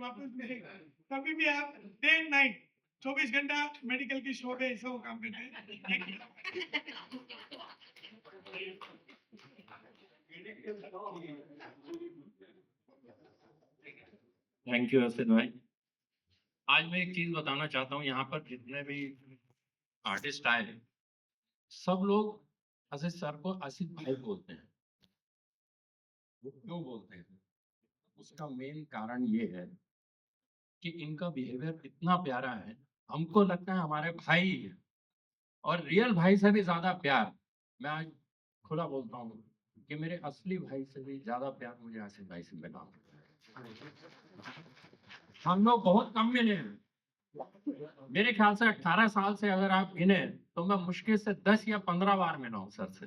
कभी भी आप डे एंड नाइट 24 घंटा मेडिकल की शो है, ऐसा वो काम करते हैं। Thank you. Thank you Hasan भाई। आज मैं एक चीज बताना चाहता हूँ, यहाँ पर जितने भी आर्टिस्ट आए हैं सब लोग आसिफ सर को आसिफ भाई बोलते हैं। वो क्यों बोलते हैं? उसका मेन कारण ये है कि इनका बिहेवियर इतना प्यारा है, हमको लगता है हमारे भाई ही है, और रियल भाई से भी ज्यादा प्यार मैं आज खुला बोलता हूँ कि मेरे असली भाई से भी ज्यादा प्यार मुझे आसिफ भाई से मिला। हम लोग बहुत कम मिले हैं। मेरे ख्याल से 18 साल से अगर आप गिने तो मैं मुश्किल से 10 या 15 बार मिला हूँ सर से,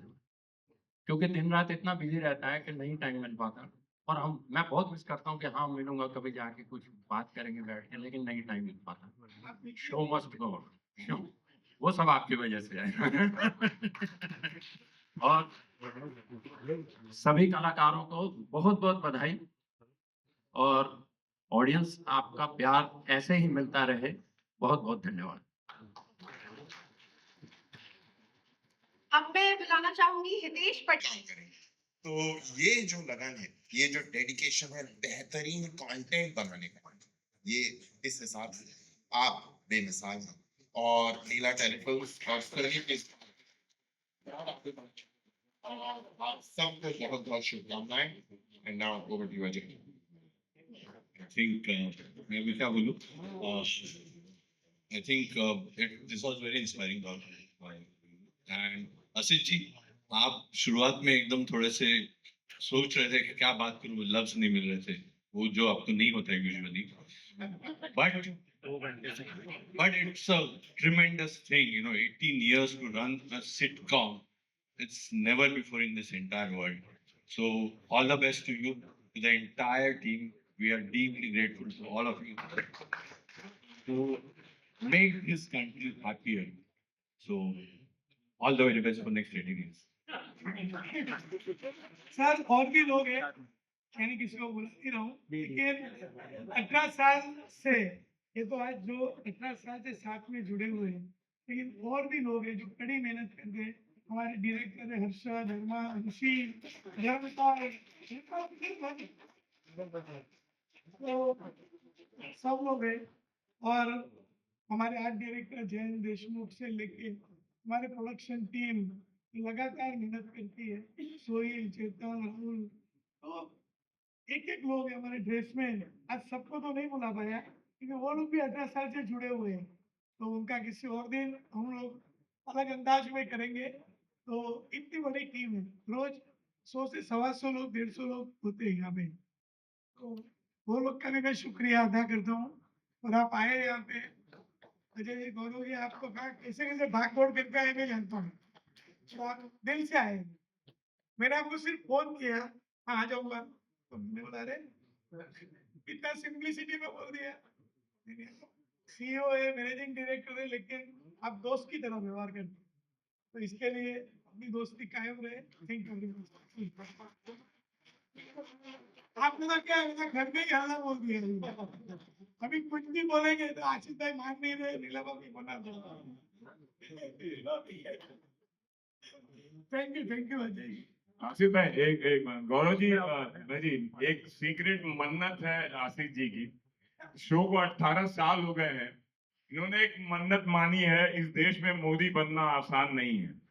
क्योंकि दिन रात इतना बिजी रहता है कि नहीं टाइम मिल पाता। और मैं बहुत मिस करता हूँ कि हाँ मिलूंगा कभी जाके कुछ बात करेंगे बैठ के, लेकिन नहीं टाइम मिल पाता। शो मस्ट गो शो, वो सब आपकी वजह से है। और सभी कलाकारों को बहुत बहुत बधाई, और ऑडियंस आपका प्यार ऐसे ही मिलता रहे। बहुत बहुत धन्यवाद। अब मैं बुलाना चाहूंगी हितेश पटेल। तो ये जो लगन है, ये जो डेडिकेशन है बेहतरीन कंटेंट बनाने का, ये इस हिसाब से आप बेमिसाल हैं। और नीला टेलीफिल्म्स और आप सबको बहुत बहुत शुभकामनाएं। And now over to you Ajay. I think मैं क्या बोलूं? I think this was very inspiring talk. And Ashish ji, आप शुरुआत में एकदम थोड़े से सोच रहे थे कि क्या बात करूं, लफ्ज नहीं मिल रहे थे, वो जो आपको नहीं होता है usually. But it's a tremendous thing, 18 years to run a sitcom. It's never before in this entire world. So all the best to you, to the entire team. We are deeply grateful to all of you to make this country happier. So all the very best for next 18 years. Sir और भी लोग हैं, यानी किसी को बुला नहीं रहा हूँ, लेकिन 18 साल से, ये तो आज जो 18 साल से साथ में जुड़े हुए हैं, लेकिन और भी लोग हैं जो कड़ी मेहनत करते हैं। हमारे डायरेक्टर है हर्षद, धर्मा, ऋषि, तो सब लोग हैं। और हमारे आर्ट डायरेक्टर जयंत देशमुख से लेके हमारे प्रोडक्शन टीम लगातार मेहनत करती है। सोहिल, चेतन, राहुल, तो एक एक लोग हैं हमारे ड्रेसमैन। आज सबको तो नहीं बुला पाया क्योंकि वो लोग भी 18 साल से जुड़े हुए हैं, तो उनका किसी और दिन हम लोग अलग अंदाज में करेंगे। तो इतनी बड़ी टीम है, रोज 100 से 125 लोग, 150 लोग होते हैं यहाँ पे, तो वो लोग का भी मैं शुक्रिया अदा करता हूँ। और आप आए यहाँ पे, अजय जी, गौरव जी, आपको कैसे कैसे भाग दौड़ करके आए मैं जानता हूँ, तो आप दिल से आए। मैंने आपको सिर्फ फोन किया, हाँ आ जाऊंगा, तो मैंने बोला अरे इतना सिंपलिसिटी में बोल दिया। सीईओ है, मैनेजिंग डायरेक्टर है, लेकिन आप दोस्त की तरह व्यवहार करते हैं, तो इसके लिए अपनी दोस्ती कायम रहे। Thank you. आपने तो क्या है, घर में ही हल्ला बोल दिया। अभी कुछ भी बोलेंगे तो आशीष भाई मान नहीं रहे, नीला भाभी बना दो। Thank you Ajay ji. आसिफ भाई एक गौरव जी भाई जी, एक सीक्रेट मन्नत है आसिफ जी की। शो को 18 साल हो गए हैं, इन्होंने एक मन्नत मानी है, इस देश में मोदी बनना आसान नहीं है।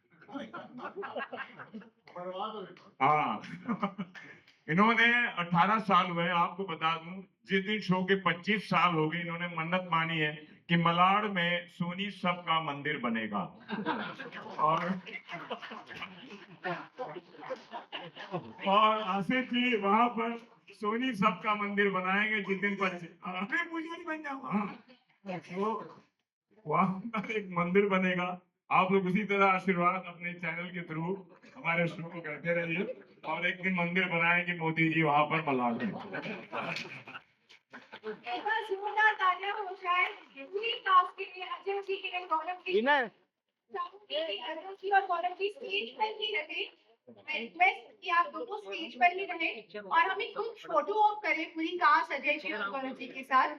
हाँ इन्होंने 18 साल हुए, आपको बता दूं, जिस दिन शो के 25 साल हो गए, इन्होंने मन्नत मानी है कि मलाड में सोनी सब का मंदिर बनेगा। और आसिफ जी वहां पर सोनी सब का मंदिर बनाएंगे जिस दिन मैं पुजारी बन जाऊंगा। तो वहां पर एक मंदिर बनेगा। आप लोग उसी तरह आशीर्वाद अपने चैनल के थ्रू हमारे शो को करते रहिए, और एक दिन मंदिर बनाएंगे मोदी जी वहां पर मलाड में। एक बार जोरदार तालियां हो जाए पूरी कास्ट के लिए, अजय जी के लिए, गौरव जी अजय जी और गौरव जी स्टेज पर ही रहे। मैं रिक्वेस्ट कि आप दोनों स्टेज पर ही रहे और हम एक ग्रुप फोटो ऑफ करें पूरी कास्ट अजय जी और गौरव जी के साथ।